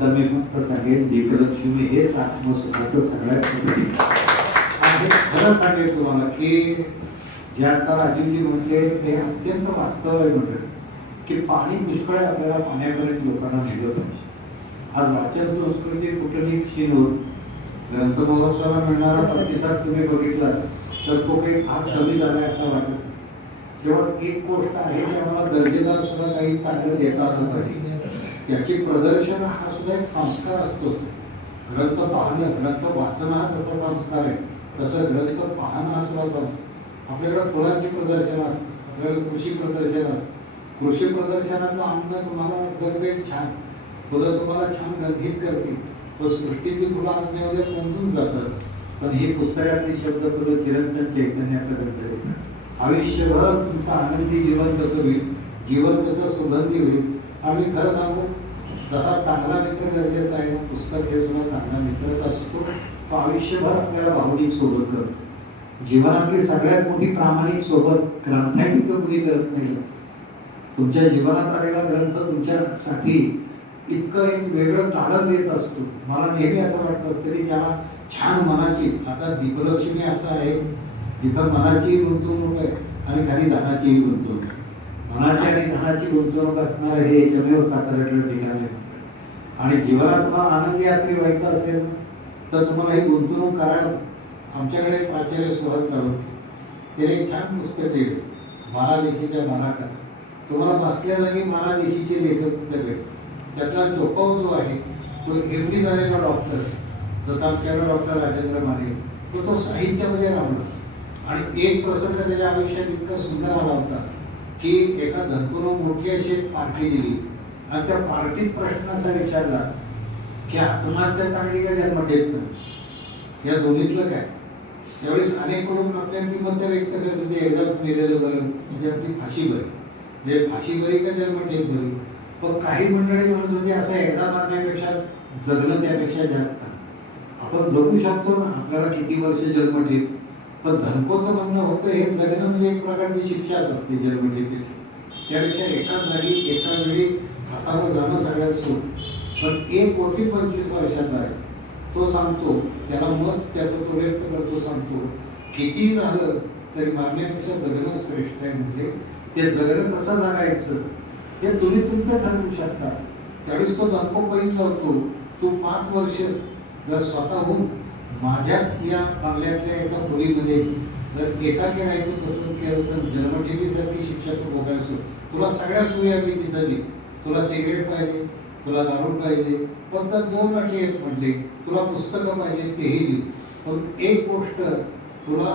तर मी फक्त सांगेन दीपलक्ष्मी हेच आत्मसुखाचं सगळ्यात मोठं ठिकाण. आणि खरं सांगेन तुम्हाला की जे आता राजीवजी म्हटले ते अत्यंत वास्तव आहे. म्हटलं की पाणी पुष्कळ आपल्याला पाण्यापर्यंत लोकांना नेलं पाहिजे. आज वाचन संस्कृती कुठली क्षीण होत, ग्रंथ महोत्सवाला मिळणारा प्रतिसाद तुम्ही बघितला तर तो काही फार कमी झाला असं वाटत. शेवट एक गोष्ट आहे की आम्हाला दर्जेदार सुद्धा काही चांगलं देता आलं पाहिजे. त्याची प्रदर्शन हा सुद्धा एक संस्कार असतोच. ग्रंथ पाहणं, ग्रंथ वाचणं हा तसा संस्कार आहे, तसं ग्रंथ पाहणं हा सुद्धा संस्कार. आपल्याकडं फुलांची प्रदर्शनं असतात, आपल्याकडे कृषी प्रदर्शन असतं. कृषी प्रदर्शनातलं अन्न तुम्हाला जर छान फुलं तुम्हाला छान गंधित करतील, तर सृष्टीची फुलं आज नाही उद्या पोहोचून जातात. पण ही पुस्तकातली शब्दफुलं चिरंतन चैतन्याचं ग्रंथ देतात. आयुष्यभर तुमचं आनंदी जीवन कसं होईल, जीवन कसं सुगंधी होईल. आम्ही खरं सांगू, जसा चांगला मित्र गरजेचा आहे, पुस्तक हे सुद्धा चांगला मित्रच असतो. तो आयुष्यभर आपल्याला भावनिक सोबत करतो. जीवनातली सगळ्यात मोठी प्रामाणिक सोबत ग्रंथांकित कुणी करत नाही. तुमच्या जीवनात आलेला ग्रंथ तुमच्यासाठी इतकं एक वेगळं तारण देत असतो. मला नेहमी असं वाटत असतं की त्याला छान मनाची, आता दीपलक्ष्मी असं आहे जिथं मनाची गुंतवणूक आहे आणि खाली धनाचीही गुंतवणूक आहे. मनाची आणि धनाची गुंतवणूक असणार हे एकमेव साताऱ्यातलं ठिकाण आहे. आणि जीवनात तुम्हाला आनंदी यात्री व्हायचं असेल तर तुम्हाला ही गुंतवणूक करायला. आमच्याकडे प्राचार्य सुहास साळुंखे त्याने एक छान पुस्तक लिहिलं, 12 देशीच्या 12 कथा. तुम्हाला बसल्या जागी 12 देशीचे लेखक भेटतात. त्यातला चोपाव जो आहे तो एमडी झालेला डॉक्टर, जसं आमच्याकडे डॉक्टर राजेंद्र माने, तो साहित्यामध्ये राहला. आणि एक प्रसंग त्याच्या आयुष्यात इतका सुंदर आला होता की एका धनपूर्ण मोठी अशी एक पार्टी दिली आणि त्या पार्टीत प्रश्न असा विचारला की आत्महत्या चांगली का जन्मठेप चांगली, या दोन्हीतलं काय. त्यावेळेस अनेक लोक आपल्या मत व्यक्त करत होते, एकदाच मेलेलं बरं म्हणजे आपली फाशी बरी, म्हणजे फाशी बरी का जन्मठेप बरी. पण काही मंडळी म्हणत होती असं एकदा मारण्यापेक्षा जगणं त्यापेक्षा जास्त चांगलं. आपण जगू शकतो ना, आपल्याला किती वर्ष जन्मठेप. पण धनकोचं म्हणणं होतं हे जगणं म्हणजे एक प्रकारची शिक्षाच असते जन्मठेपेची. त्यापेक्षा एकाच जागी एका वेळी फासावर जाणं सगळ्यात सोड. पण 1,25,000 वर्षाचा आहे तो सांगतो, त्याला मत त्याचं तो व्यक्त करतो, सांगतो किती झालं तरी मारण्यापेक्षा जगणं श्रेष्ठ आहे. म्हणजे ते जगणं कसं जगायचं हे तुम्ही तुमचं ठरवू शकता. त्यावेळेस तो धनको पहिला होतो, तू 5 वर्ष जर स्वतःहून माझ्याच या बंगल्यातल्या एका खोलीमध्ये जर एकाकी राहायचं पसंत केलं असेल, जन्मठेपीसारखी शिक्षा तू भोगायचो, तुला सगळ्या सोयी आम्ही तिथं दिली. तुला सिगरेट पाहिजे, तुला दारू पाहिजे, फक्त 2 अटी आहेत म्हटले, तुला पुस्तकं पाहिजे तेही देऊ, पण एक गोष्ट, तुला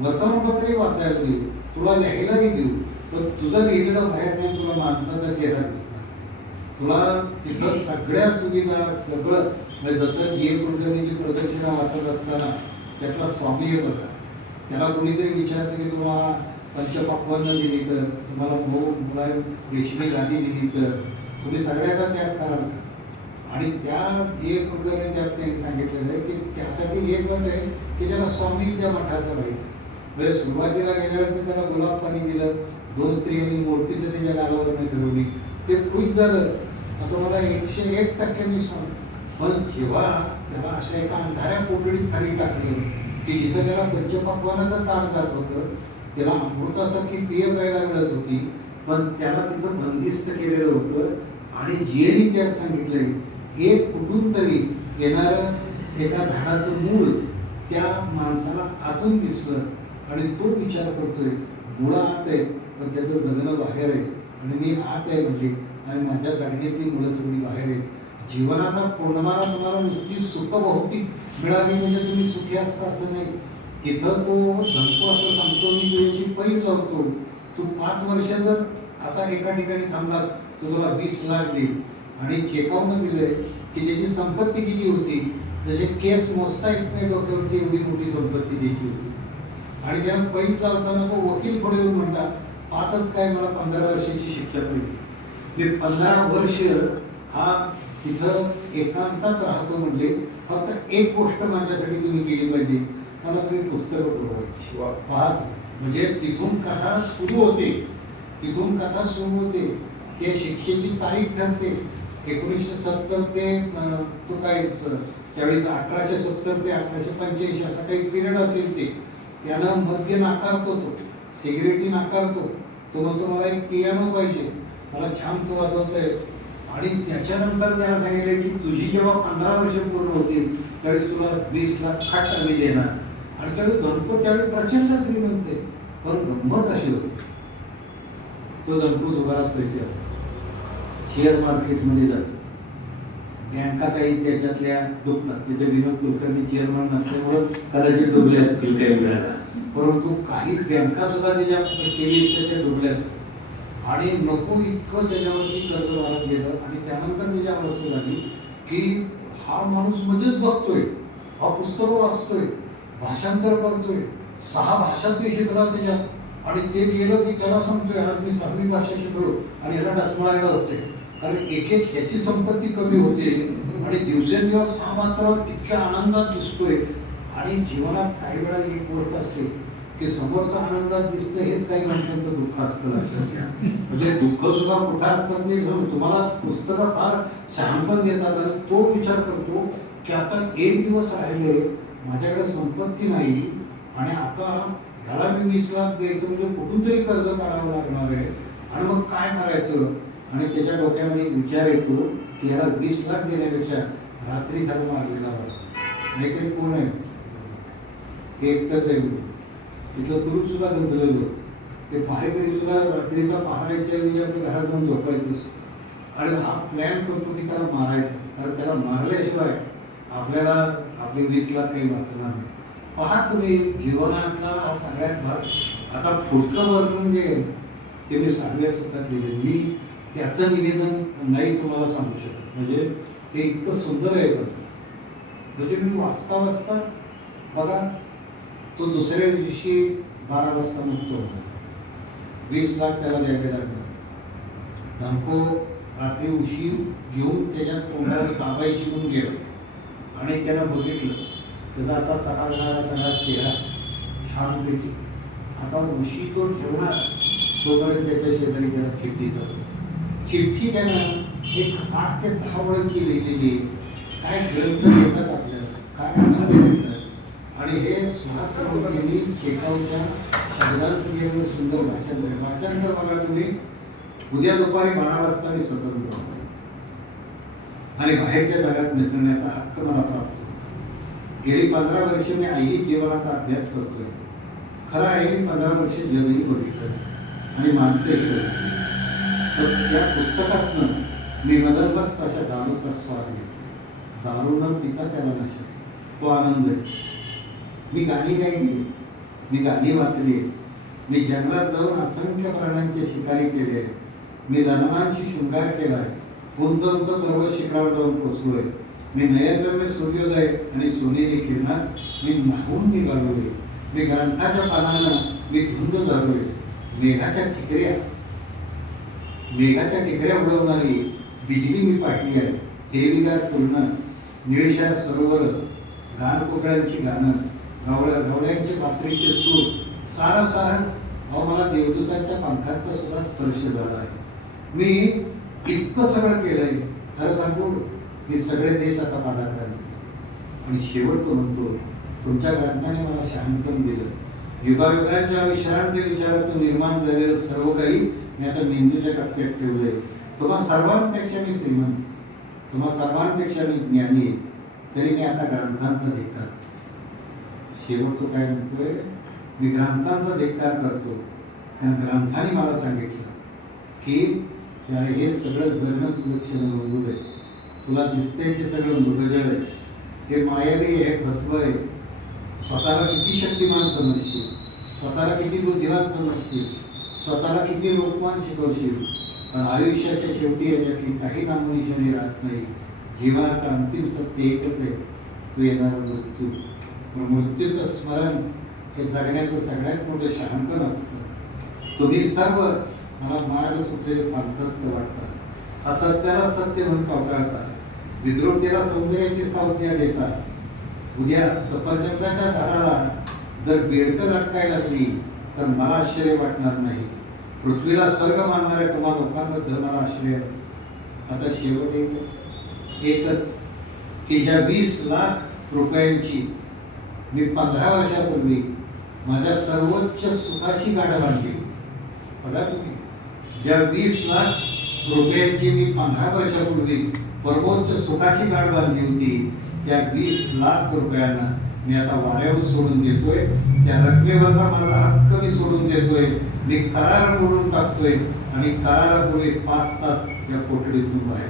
वर्तमानपत्रही वाचायला देऊ, तुला लिहायलाही देऊ, पण तुझं लिहिलेलं बाहेर नाही, तुला माणसाचा चेहरा दिसणार. तुला तिथं सगळ्या सुविधा सगळं, म्हणजे जसं जी कुलकर्णीची प्रदक्षिणा वाचत असताना त्यातला स्वामी आहे बघा, त्याला कोणीतरी विचारतं की तुम्हाला पंचपक्वान्न दिली तर, तुम्हाला मुला रेशमी गादी दिली तर तुम्ही सगळ्याचा त्याग कराल का? आणि त्या जे कुलकर्णी त्यात त्यांनी सांगितलेलं आहे की त्यासाठी एक गट आहे की त्याला स्वामी त्या मठाचं राहायचं. म्हणजे सुरुवातीला गेल्यानंतर त्याला गुलाब पाणी दिलं, 2 स्त्रियांनी मोरपीचं त्याच्या गालावरनं फिरवली, ते खुश झालं. आता मला 101% मी सांग, पण जेव्हा त्याला अशा एका अंधाऱ्या कोठडीत खाली टाकलं की जिथं त्याला पंचपक्वानाचं ताट जात होतं, त्याला अमृतासारखी पेय प्यायला मिळत होती, पण त्याला तिथं बंदिस्त केलेलं होतं. आणि जीएनी त्यात सांगितलंय, एक कुठून तरी येणारं एका झाडाचं मूळ त्या माणसाला आतून दिसलं आणि तो विचार करतोय, मुळं आत आहे पण त्याचं जगणं बाहेर आहे, आणि मी आत आहे म्हणजे, आणि माझ्या जगण्यातली मुलं सगळी बाहेर आहे. जीवनाचा पूर्णमारा तुम्हाला नुसती सुखभौतिक मिळाली म्हणजे तुम्ही सुखी असता असं नाही. तिथं तो धनको असं सांगतो, मी तुझ्याची पैज लावतो, तू 5 वर्ष जर असा एका ठिकाणी थांबला तो तुला 20 लाख देईल. आणि चेकावून दिलंय की त्याची संपत्ती किती होती, जसे केस मोजता येत नाही डोक्यावरती एवढी मोठी संपत्ती द्यायची होती. आणि त्यानं पैज लावताना तो वकील पुढे येऊन म्हणला, 5च काय, मला 15 वर्षाची शिक्षा पडली. मी 15 वर्ष हा तिथं एकांतात राहतो म्हणले, फक्त एक गोष्ट माझ्यासाठी तुम्ही केली पाहिजे, मला तुम्ही पुस्तकं पुरवायची. पाहत म्हणजे तिथून कथा सुरू होते, तिथून कथा सुरू होते. त्या शिक्षेची तारीख ठरते 1970 ते तो काय त्यावेळी 1870 ते 1885 असा काही पिरियड असेल ते. त्यानं मद्य नाकारतो, तो सिगरेटी नाकारतो, तो म्हणतो मला एक पियानो पाहिजे, मला छान तो वाजवतोय. आणि त्याच्यानंतर त्याला सांगितलं की तुझी जेव्हा 15 वर्ष पूर्ण होतील त्यावेळेस तुला 20 लाख खाट आम्ही देणार. आणि त्यावेळी धनको त्यावेळी प्रचंड श्रीमंत आहे, पण गंमत अशी होती, तो धनको जुगारात पैसे शेअर मार्केटमध्ये जातो, बँका काही त्याच्यातल्या डुबतात. तिथे विनोद कुलकर्णी चेअरमन नसल्यामुळं कदाचित डुबले असतील काही वेळाला, परंतु काही बँका सुद्धा त्याच्या त्याच्या डुबल्या असतात. आणि नको इतकं त्याच्यावरती कर्ज वाढत गेलं. आणि त्यानंतर त्याची अवस्था झाली की हा माणूस मजेत जगतोय, हा पुस्तकं वाचतोय, भाषांतर करतोय, 6 भाषा तो शिकला त्याच्यात. आणि ते गेलं की त्याला सांगतोय, आज मी 6वी भाषा शिकलो, आणि याला डसमळायला होते, कारण एक ह्याची संपत्ती कमी होते. आणि दिवसेंदिवस हा मात्र इतक्या आनंदात दिसतोय. आणि जीवनात काही वेळा एक गोष्ट असते की समोरचा आनंदात दिसतं हेच काही माणसांचं दुःख असतं, लक्षात घ्या. म्हणजे दुःख सुद्धा कुठं असतात नाही, तुम्हाला पुस्तकं फार शहाणपण देतात. आणि तो विचार करतो की आता एक दिवस राहिले, माझ्याकडे संपत्ती नाही, आणि आता ह्याला मी 20 लाख द्यायचं म्हणजे कुठून तरी कर्ज काढावं लागणार आहे, आणि मग काय करायचं. आणि त्याच्या डोक्यामध्ये एक विचार येतो की ह्याला 20 लाख देण्यापेक्षा रात्री झालं मारलेला बरं. नाहीतरी कोण आहे, हे एकटंच आहे. तिथलं पुरुष सुद्धा गंजलेलो, ते पहारेकरी सुद्धा रात्रीचा पहारायच्या वेळी आपल्या घरात जाऊन झोपायचं. आणि हा प्लॅन करतो की त्याला मारायचं, कारण त्याला मारल्याशिवाय आपल्याला आपले 20 लाख काही वाचणार नाही. पहा तुम्ही जीवनातला हा सगळ्यात भाग. आता पुढचं वर्णन जे आहे ते मी 6व्या शतकात लिहिले. मी त्याचं निवेदन नाही तुम्हाला सांगू शकत, म्हणजे ते इतकं सुंदर आहे. म्हणजे मी वाचता वाचता बघा, तो दुसऱ्या दिवशी 12 वाजता मुक्त होता. 20 लाख त्याला द्यावे लागले. धनको रात्री उशीर घेऊन त्याच्या तोंडावर दाबायची म्हणून गेला, आणि त्यानं बघितलं त्याचा असा चकाकणारा सगळा चेहरा छानपैकी. आता उशी तो ठेवणार तोपर्यंत त्याच्या शेजारी त्याला चिठ्ठी त्यानं एक 8 ते 10 वळची लिहिलेली. काय ग्रंथ देतात आपल्याला, काय आनंद देतात. आणि हे सुहास यांनी चेकावच्या शब्दांचं जे सुंदर भाषांतर बघा तुम्ही. उद्या दुपारी 12 वाजता मी स्वतंत्र होतो, आणि बाहेरच्या जगात मिसळण्याचा हक्क मला प्राप्त होता. गेली 15 वर्ष मी आई जीवनाचा अभ्यास करतोय. खरं आहे मी 15 वर्ष जगही बघितलं आणि माणसंही बघितली. तर त्या पुस्तकातनं मी मदनबस तशा दारूचा स्वाद घेतला. दारू न पिता त्याला नशा, तो आनंद आहे. मी गाणी गायली, मी गाणी वाचली, मी जंगलात जाऊन असंख्य प्राण्यांची शिकारी केली आहे. मी धनवांशी शृंगार केला आहे. उंच उंच पर्वत शिखरावर जाऊन पोचलोय. मी नयनरम्य सूर्योदय आणि सोनेरी किरणात मी न्हावून निघालोय. मी ग्रंथाच्या पानांना मी धुंद झालोय. मेघाच्या टिकऱ्या उडवणारी बिजली मी पाहिली आहे. हिरवीगार पूर्ण निळशार सरोवर, गानकोकिळांची गाणं, गवळ्यांचे बासरीचे सूर, सारं सारण अहो मला देवदूतांच्या पंखांचा सुद्धा स्पर्श झाला आहे. मी इतकं सगळं केलंय, खरं सांगू मी सगळे देश आता पादाक्रांत केले. आणि शेवट तो म्हणतो तुमच्या ग्रंथाने मला शहाणपण दिलं. युगायुगांच्या विश्रांती विचारातून निर्माण झालेलं सर्व काही मी आता मेंदूच्या कप्प्यात ठेवलंय. तुम्हा सर्वांपेक्षा मी श्रीमंत, तुम्हा सर्वांपेक्षा मी ज्ञानी, तरी मी आता ग्रंथांचा धिक्कार. शेवट तो काय म्हणतोय, मी ग्रंथांचा धिक्कार करतो. त्या ग्रंथाने मला सांगितलं की हे सगळं जगणं सुलक्षण मंजूर आहे. तुला दिसतंय ते सगळं मृगजळ आहे, हे मायावी आहे, फसवं आहे. स्वतःला किती शक्तिमान समजशील, स्वतःला किती बुद्धिमान समजशील, स्वतःला किती रूपवान शिकवशील, पण आयुष्याच्या शेवटी याच्यातली काही नामोनिशाणी राहत नाही. जीवनाचं अंतिम सत्य एकच आहे, तो येणारा मृत्यू. मृत्यूचं स्मरण हे जगण्याचं सगळ्यात मोठं शहाणपण असतं. तुम्ही सर्व मला मार्ग सुटलेले पांथस्थ वाटतात, असत्याला सत्य म्हणून पावटाळता, विद्रुपतेला सौंदर्याची संज्ञा देता. उद्या सफरचंदाच्या झाडाला जर बेडकं लटकायला लागली तर मला आश्चर्य वाटणार नाही. पृथ्वीला स्वर्ग मानणाऱ्या तुम्हा लोकांबद्दल मला आश्चर्य. आता शेवट एकच की ज्या 20 लाख रुपयांची मी 15 वर्षापूर्वी माझ्या सर्वोच्च सुखाची गाडं बांधली होती. बघा तुम्ही, ज्या 20 लाख रुपयांची मी 15 वर्षापूर्वी सर्वोच्च सुखाची गाड बांधली होती, त्या 20 लाख रुपयांना मी आता वाऱ्यावर सोडून देतोय. त्या रकमेवरचा माझा हक्क मी सोडून देतोय. मी करार मोडून टाकतोय आणि करारापूर्वी 5 तास या कोठडीतून बाहेर.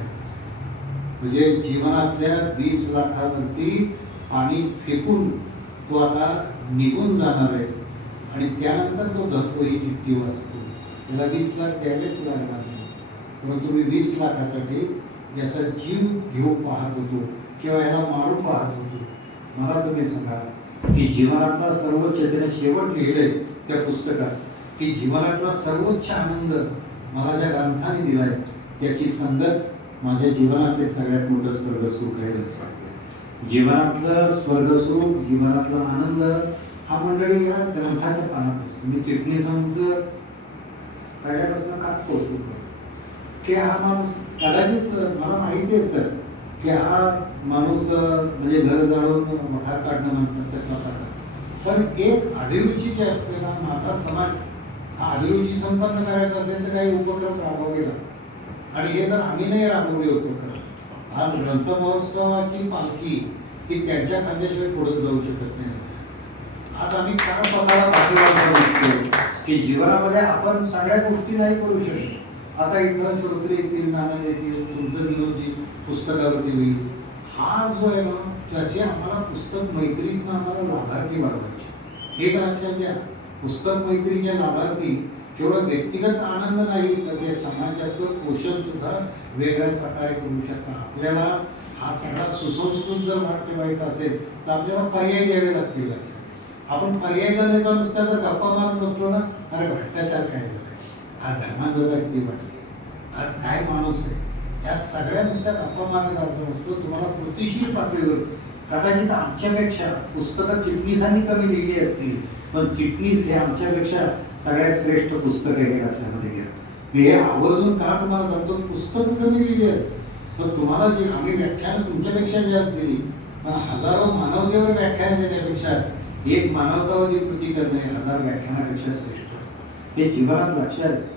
म्हणजे जीवनातल्या 20 लाखावरती पाणी फेकून तो आता निघून जाणार आहे आणि त्यानंतर तो धक्को ही चिठ्ठी वाचतो. त्याला 20 लाख द्यावेच लागणार नाही, परंतु मी 20 लाखासाठी याचा जीव घेऊ पाहत होतो किंवा याला मारू पाहत होतो. मला तुम्ही सांगा की जीवनातला सर्वोच्च त्याने शेवट लिहिलंय त्या पुस्तकात की जीवनातला सर्वोच्च आनंद मला ज्या ग्रंथाने दिलाय त्याची संगत माझ्या जीवनाचे सगळ्यात मोठं स्वर्गसुख आहे. लक्षात घ्या, जीवनातलं स्वर्गसुख, जीवनातला आनंद हा मंडळी या ग्रंथाच्या पानात असतो. मी टिप्पणीसांचं पहिल्यापासून का कौतुक करतो की हा माणूस कदाचित मला माहिती आहे सर की हा माणूस म्हणजे घर जाळून मठार काढणं म्हणतात त्याचा प्रकार. पण एक अभिरुची जी असते ना, माझा समाज हा अभिरुची संपन्न करायचा असेल तर काही उपक्रम राबवले लागतात. आणि हे जर आम्ही नाही राबवले उपक्रम, आज ग्रंथ महोत्सवाची पालखी की त्यांच्या खांद्याशिवाय पुढे जाऊ शकत नाही. आज आम्ही काय स्वतःला पाठीवर बघतो की जीवनामध्ये आपण सगळ्या गोष्टी नाही करू शकत. आता इथं श्रोत्री येतील, नाना येतील, तुमचं नियोजित पुस्तकावरती होईल. हा जो आहे ना, त्याचे आम्हाला पुस्तक मैत्रीतनं आम्हाला लाभार्थी वाढवायचे. हे लक्षात घ्या, पुस्तक मैत्रीचे लाभार्थी केवळ व्यक्तिगत आनंद नाही तर ते समाजाचं पोषण सुद्धा वेगळ्या प्रकारे करू शकतात. आपल्याला हा सगळा सुसंस्कृत जर भाग ठेवायचा असेल तर आपल्याला पर्याय द्यावे लागतील. आपण पर्याय जर नाही तर नुसत्या जर गप्पा मारत बसलो ना, अरे भ्रष्टाचार काय झालाय, आज धर्मांधता किती वाढली, आज काय माणूस आहे, या सगळ्या नुसत्या गप्पा मारत असतो. तुम्हाला कृतीशील पातळीवर कदाचित आमच्यापेक्षा पुस्तकं चिटणीसांनी कमी लिहिली असतील, पण चिटणीस हे आमच्यापेक्षा सगळ्यात श्रेष्ठ पुस्तक आहे. हे लक्षामध्ये घ्या. मी हे आवर्जून का तुम्हाला सांगतो, पुस्तकं कमी लिहिली असते पण तुम्हाला जी आम्ही व्याख्यानं तुमच्यापेक्षा जास्त दिली, पण हजारो मानवतेवर व्याख्यान देण्यापेक्षा एक मानवतावादी कृती करणे 1000 व्याख्यानापेक्षा श्रेष्ठ असतं. हे जीवनात लक्षात आहे.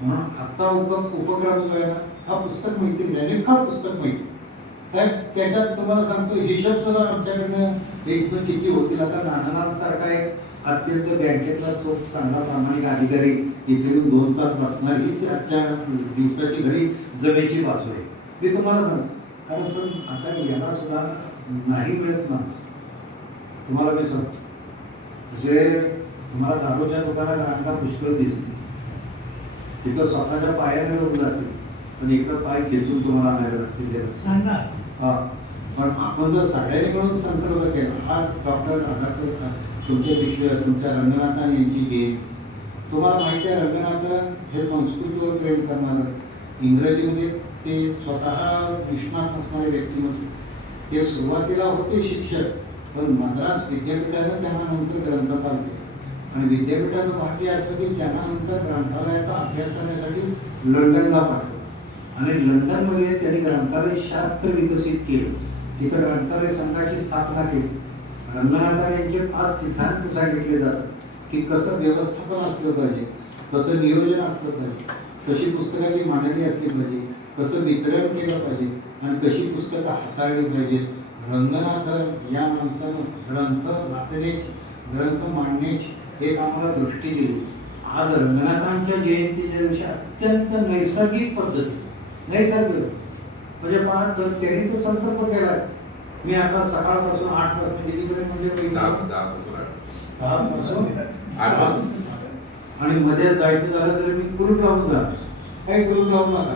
म्हणून आजचा उपक्रम जो आहे ना, हा पुस्तक मैत्री आहे. का पुस्तक मैत्री साहेब त्याच्यात तुम्हाला सांगतो हिशोब सुद्धा आमच्याकडनं इथून किती होतील. आता नानासारखा एक अत्यंत बँकेतला चोख चांगला प्रामाणिक अधिकारी इथे येऊन 2 तास बसणार हीच आजच्या दिवसाची घडी जमेची बाजू आहे. मी तुम्हाला सांगतो कारण सर आता याला सुद्धा नाही मिळत माणसं. तुम्हाला मी सांगतो म्हणजे तुम्हाला दारूच्या दुकानात रांगा पुष्कळ दिसते, तिथं स्वतःच्या पायाने लोक जातील पण इकडं पाय खेचून तुम्हाला आणायला लागते. सांगणार. हा पण आपण जर सगळ्यांनी मिळून संकल्प केला, आज डॉक्टर राधाकर तुमच्या विषय तुमच्या रंगनाथन यांची गेम, तुम्हाला माहिती आहे रंगनाथन हे संस्कृतीवर प्रेम करणारं, इंग्रजीमध्ये ते स्वतः निष्णात असणारे व्यक्तिमत्व. ते सुरुवातीला होते शिक्षक पण मद्रास विद्यापीठानं त्यांना नंतर ग्रंथपाल केले आणि विद्यापीठाचं भाग्य असं की त्यांना नंतर ग्रंथालयाचा अभ्यास करण्यासाठी लंडनला पाठवलं आणि लंडनमध्ये त्यांनी ग्रंथालय शास्त्र विकसित केलं. तिथं ग्रंथालय संघाची स्थापना केली. रंगनाथन यांचे 5 सिद्धांत सांगितले जातात की कसं व्यवस्थापन असलं पाहिजे, कसं नियोजन असलं पाहिजे, कशी पुस्तकाची मांडणी असली पाहिजे, कसं वितरण केलं पाहिजे आणि कशी पुस्तकं हाताळली पाहिजेत. रंगनाथन या माणसानं ग्रंथ वाचण्याची, ग्रंथ मांडण्याची एक आम्हाला दृष्टी दिली. आज रंगनाथांच्या जयंतीच्या दिवशी अत्यंत नैसर्गिक पद्धती, नैसर्गिक म्हणजे पहा तर त्यांनी तो संकल्प केला. मी आता सकाळपासून 8 पासून दिल्लीपर्यंत म्हणजे 10 पासून 8 आणि मध्ये जायचं झालं तरी मी कुलूप लावून जाणार. काही कुलूप लावू नका,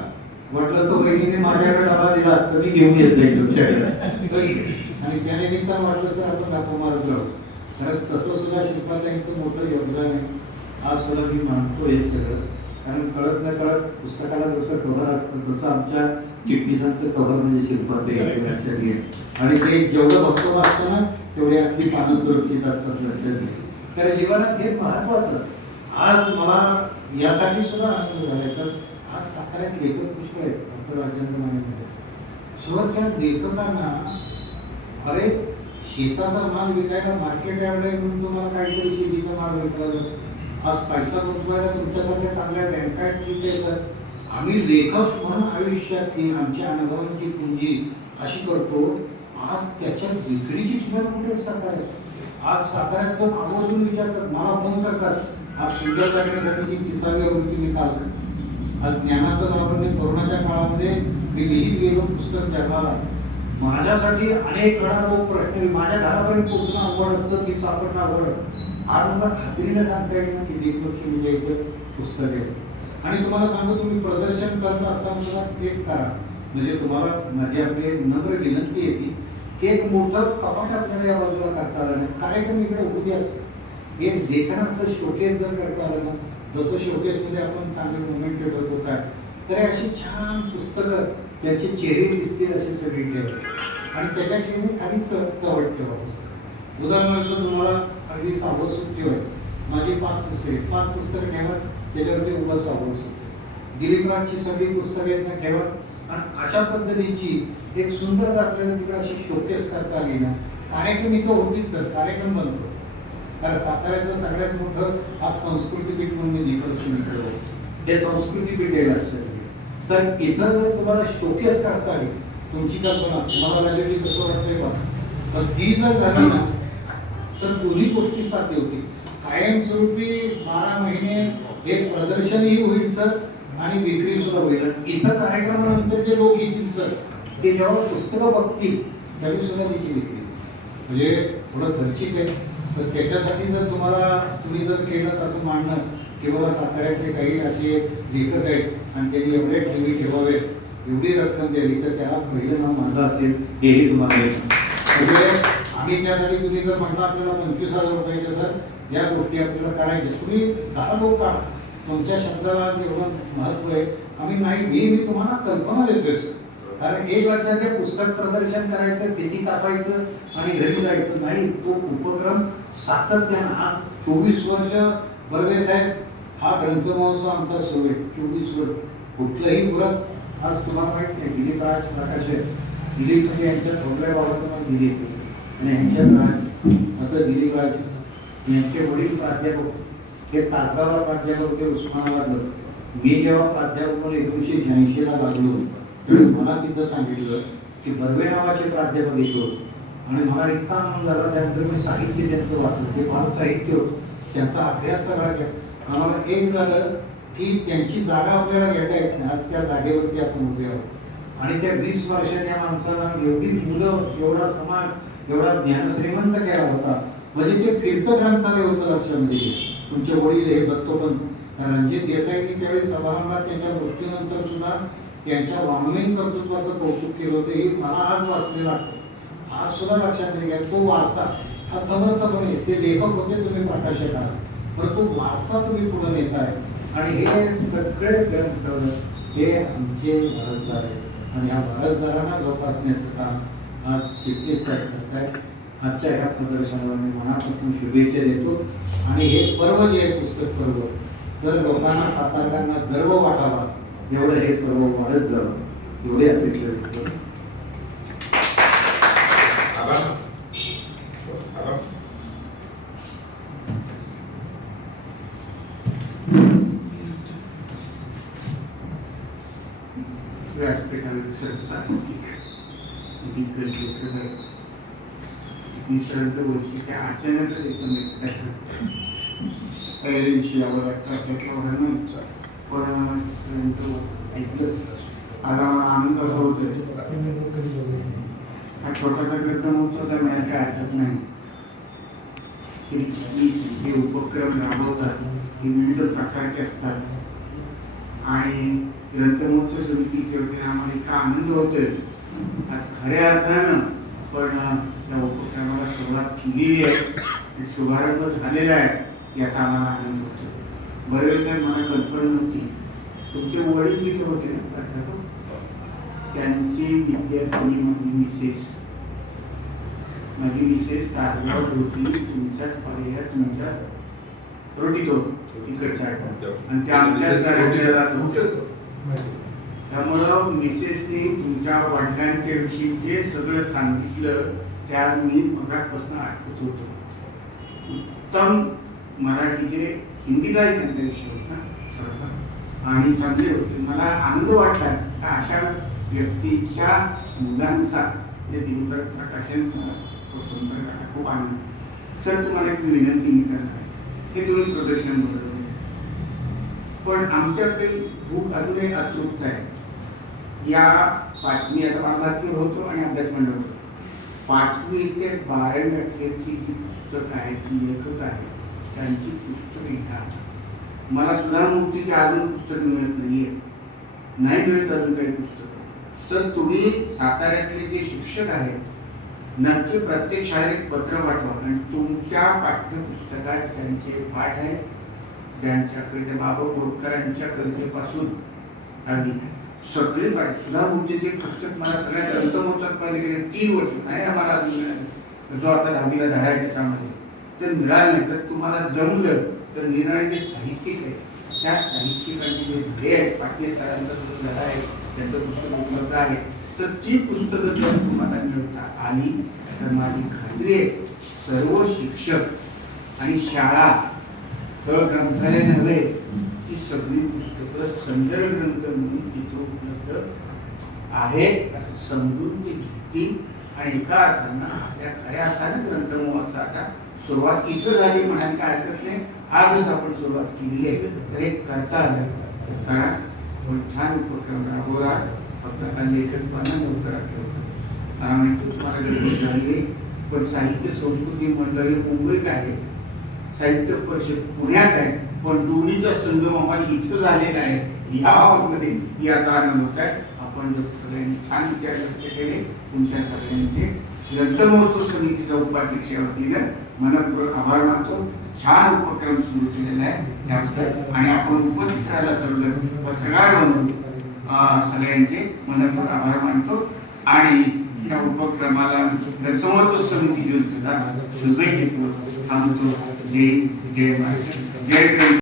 म्हटलं तर बहिणीने माझ्याकडे डबा दिला तर मी घेऊन येत जाईल तुमच्याकडे आणि त्याने निमित्तानं वाटलं सर आपण गप्पा मारत राहू. कारण तसं सुद्धा शिल्पाताईंचं मोठं योगदान आहे. आज सुद्धा मी मानतो हे सगळं कारण कळत न कळत पुस्तकाला जसं कव्हर असतं तसं आमच्या चिटणीसांचं कव्हर म्हणजे शिल्पाताई लक्षात घे आणि ते जेवढं भक्त वाचतं ना तेवढी आपली पानं सुरक्षित असतात लक्षात घे. कारण जीवनात हे महत्वाचं. आज मला यासाठी सुद्धा आनंद झालाय सर, आज साताऱ्यात लेखक पुष्कळ आहेत. डॉक्टर राजेंद्र मानेमध्ये सुरुवातीला लेखकांना अरे शेताचा माल विकायला मार्केट यार्ड आहे म्हणून तुम्हाला काहीतरी शेतीचा माल विकला जातो. आज पैसा गुंतवायला तुमच्यासारख्या चांगल्या बँका ठीक आहे सर. आम्ही लेखक म्हणून आयुष्यातली आमच्या अनुभवांची पुंजी अशी करतो. आज त्याच्या विक्रीची ठिकाण कुठे सातारा आहे. आज साताऱ्यात लोक आवर्जून विचारतात, मला फोन करतात, आज सुंदर जागण्यासाठी 30व्या आवृत्ती निकाल. आज ज्ञानाचं नावाने कोरोनाच्या काळामध्ये मी लिहित गेलो पुस्तक जगाला. माझ्यासाठी अनेक वेळा लोक प्रश्न माझ्या घरापर्यंत पोहोचणं अवघड असतं, मी सापडणं अवघड. आज मला खात्रीने सांगता येईल ना की दीपलक्ष्मी म्हणजे इथं पुस्तक आहे. आणि तुम्हाला सांगू तुम्ही प्रदर्शन करत असताना सुद्धा केक करा. म्हणजे तुम्हाला माझी आपली नम्र विनंती आहे की एक मोठं कपाट आपल्याला या बाजूला करता आलं नाही. कार्यक्रम इकडे उभी असतो. हे लेखनाचं शोकेस जर करता आलं ना, जसं शोकेसमध्ये आपण चांगले मोमेंट ठेवतो काय, तर अशी छान पुस्तकं त्याचे चेहरे दिसतील अशी सगळी ठेवायची आणि त्याच्या ठेवून खाली चवट ठेवा पुस्तक. उदाहरणार्थ तुम्हाला अगदी सावध सूट ठेवायची. माझी 5 पुस्तकं ठेवा, त्याच्यावरती उभं सावध सूट. दिलीप राजची सगळी पुस्तकं आहेत ना ठेवा आणि अशा पद्धतीची एक सुंदर आपल्याला तिकडे अशी शोकेस करता आली ना. कार्यक्रम इथं होतीच सर, कार्यक्रम बनतो. कारण साताऱ्यातलं सगळ्यात मोठं आज संस्कृतीपीठ म्हणून दीपलक्ष्मी हे संस्कृतीपीठ आहे लक्षात. तर इथं जर तुम्हाला शोकेस करता आली तुमची कल्पना तुम्हाला लागेल की कसं वाटतंय बा, तर ती जर झाली ना तर दोन्ही गोष्टी साध्य होतील. कायमस्वरूपी 12 महिने हे प्रदर्शनही होईल सर आणि विक्री सुद्धा होईल. इथं कार्यक्रमानंतर जे लोक येतील सर ते जेव्हा पुस्तकं बघतील तरी सुद्धा त्याची विक्री म्हणजे थोडं खर्चिक आहे. तर त्याच्यासाठी जर तुम्ही जर केलं असं मांडणं की बाबा साताऱ्यातले काही असे लेखक आहेत आणि त्यांनी एवढे टीव्ही ठेवावे एवढी रक्कम द्यावी तर त्याला पहिलं नाव माझं असेल हेही तुम्हाला म्हणजे आम्ही त्यासाठी तुम्ही जर म्हटलं आपल्याला 25,000 रुपयाच्या सर या गोष्टी आपल्याला करायच्या, तुम्ही 10 लोक काढा. तुमच्या शब्दाला एवढं महत्व आहे. आम्ही नाही मी तुम्हाला कल्पना देतोय सर. कारण एक लक्षात घ्या, पुस्तक प्रदर्शन करायचं, फेती कापायचं आणि घरी जायचं नाही. तो उपक्रम सातत्यानं आज 24 वर्ष बर्वे साहेब हा ग्रंथ महोत्सव आमचा सुरू आहे. 24 वर्ष कुठलंही व्रत आज तुम्हाला माहित नाही. दिलीप राज प्रकाश आहे, दिलीप म्हणजे यांच्या थोरल्या बाबाचं नाव दिलीप आणि यांच्या असं दिलीप राज यांचे वडील प्राध्यापक हे तासगावला प्राध्यापक होते उस्मानाबादला. मी जेव्हा प्राध्यापक 1986 लागलो तेव्हा मला तिथं सांगितलं की बर्वे नावाचे प्राध्यापक येत होते आणि मला इतका आनंद झाला. त्यानंतर मी साहित्य त्यांचं वाचलं, ते फार साहित्य होतं, त्यांचा अभ्यास सगळा केला. आम्हाला एक झालं की त्यांची जागा आपल्याला घेता येत नाही, आज त्या जागेवरती आपण उभे आहोत. आणि त्या 20 वर्षाच्या माणसाला एवढी मुलं, एवढा समाज, एवढा ज्ञानश्रीमंत केला होता. म्हणजे ते तीर्थग्रंथालय होतं लक्षामध्ये घ्या. तुमचे वडील हे दत्तोपंत रणजित देसाईंनी त्यावेळी समारंभात त्यांच्या मृत्यूनंतर सुद्धा त्यांच्या वाङ्मयीन कर्तृत्वाचं कौतुक केलं होतं. हे मला आज वाचलेलं आठवतं. आज सुद्धा लक्षामध्ये घ्या, तो वारसा हा समर्थपणे, ते लेखक होते, तुम्ही प्रकाशक आहात, पण तो वारसा तुम्ही पुढे नेताय. आणि हे सगळे ग्रंथ हे आमचे वारसदार आहेत आणि ह्या वारसदारांना जोपासण्याचं काम आज चिटणीस साहेब करत आहेत. आजच्या ह्या प्रदर्शनाला मी मनापासून शुभेच्छा देतो. आणि हे पर्व जे आहे पुस्तक पर्व, जर लोकांना सातारकरांना गर्व वाटावा एवढं हे पर्व वाढत जावं एवढी अपेक्षा करतो. व्यासपीठावर साहित्यिक दिग्गज लेखक आहेत. निसर्ग वैशिष्ट्य अचानकच एकदम तयारी विषयावर पण ऐकलंच. आज आम्हाला आनंद असा होतोय, हा छोटासा ग्रंथ महोत्सव मिळायला काय हरकत नाही. हे उपक्रम राबवतात, हे विविध प्रकारचे असतात आणि ग्रंथमहोत्सव समितीच्या वतीने आम्हाला इतका आनंद होतोय. आज खऱ्या अर्थानं पण त्या उपक्रमाला सुरुवात केलेली आहे, शुभारंभ झालेला आहे याचा आम्हाला आनंद होतो. बरेच वेळेस मला कल्पना नव्हती. तुमचे वडील किती होते ना अर्थात, त्यांची विद्यार्थी माझी मिसेस तासगाव होती, तुमच्याच पर्यायात तुमच्या रोटीत होत इकडच्या आणि त्या आमच्याच घराच्या राहत. त्यामुळं मिसेसने तुमच्या वडिलांच्या विषयी जे सगळं सांगितलं त्या मी मगापासून आठवत होतो. उत्तम मराठीचे हिंदीलाही त्यांचा विषय होता आणि चांगले होते. मला आनंद वाटला का अशा व्यक्तीच्या मुलांचा ते दिवस प्रकाशन खूप आनंद. सर तुम्हाला एक विनंती मी करणार आहे, हे तुम्ही प्रदर्शन बघत पण आमच्याकडे भूक अजूनही अतृप्त आहे. या मी आता बालभारतीवर होतो आणि अभ्यास मंडळ होतो. 5वी ते 12वी अखेरची जी पुस्तकं आहेत, जी लेखक आहेत त्यांची पुस्तकं इथं. मला सुधामूर्तीची अजून पुस्तकं मिळत नाही मिळत अजून काही पुस्तकं. तर तुम्ही साताऱ्यातले जे शिक्षक आहेत नक्की प्रत्येक शाळेत एक पत्र पाठवा आणि तुमच्या पाठ्यपुस्तकात ज्यांचे पाठ आहेत, ज्यांच्याकडे बाबा बोरकरांच्या कवितेपासून आधी सगळे पाठ. सुधामूर्तीचे पुस्तक मला सगळ्या ग्रंथमहोत्सवात पहिले गेले 3 वर्ष नाही आम्हाला अजून मिळाले. जो आता 10वीला धडा आहे त्याच्यामध्ये तर मिळालं नाही. तर तुम्हाला जमलं तर निराळे जे साहित्यिक आहे त्या साहित्यिकांचे जे धडे आहेत, पाटीलसरांचा जो धडा आहे त्यांचं पुस्तक उपलब्ध आहे, तर ती पुस्तकं जर तुम्हाला मिळवता आली तर माझी खात्री आहे सर्व शिक्षक आणि शाळा केवळ ग्रंथालय नव्हे, ती सगळी पुस्तकं संदर्भ ग्रंथ म्हणून तिथं उपलब्ध आहेत असं समजून ते घेतील आणि एका अर्थानं आपल्या खऱ्या अर्थानं ग्रंथमहोत्सवाचा सुरुवात इथं झाली म्हणायला काय हरकत नाही. आजच आपण सुरुवात केलेली आहे तर हे करता आलं कारण छान उपक्रम राबवला. फक्त आता लेखकपणा नव्हतं राखलं होतं. मला माहिती तुम्हाला गडबड झाली पण साहित्य संस्कृती मंडळी मुंबईत आहे, साहित्य परिषद पुण्यात आहे, पण दोन्हीचा संगम आम्हाला इथं झालेला आहे. या हॉलमध्ये याचा आनंद होत आहे. आपण जर सगळ्यांनी छान विचार व्यक्त केले, तुमच्या सगळ्यांचे ग्रंथमहोत्सव समितीच्या उपाध्यक्ष वतीनं मनपूर्वक आभार मानतो. छान उपक्रम सुरू केलेला आहे त्याबद्दल आणि आपण उपस्थित राहायला सर्व पत्रकार बंधू सगळ्यांचे मनपूर्वक आभार मानतो आणि या उपक्रमाला ग्रंथमहोत्सव समितीचे सुद्धा शुभेच्छा थांबतो. जय जय महाराष्ट्र, जय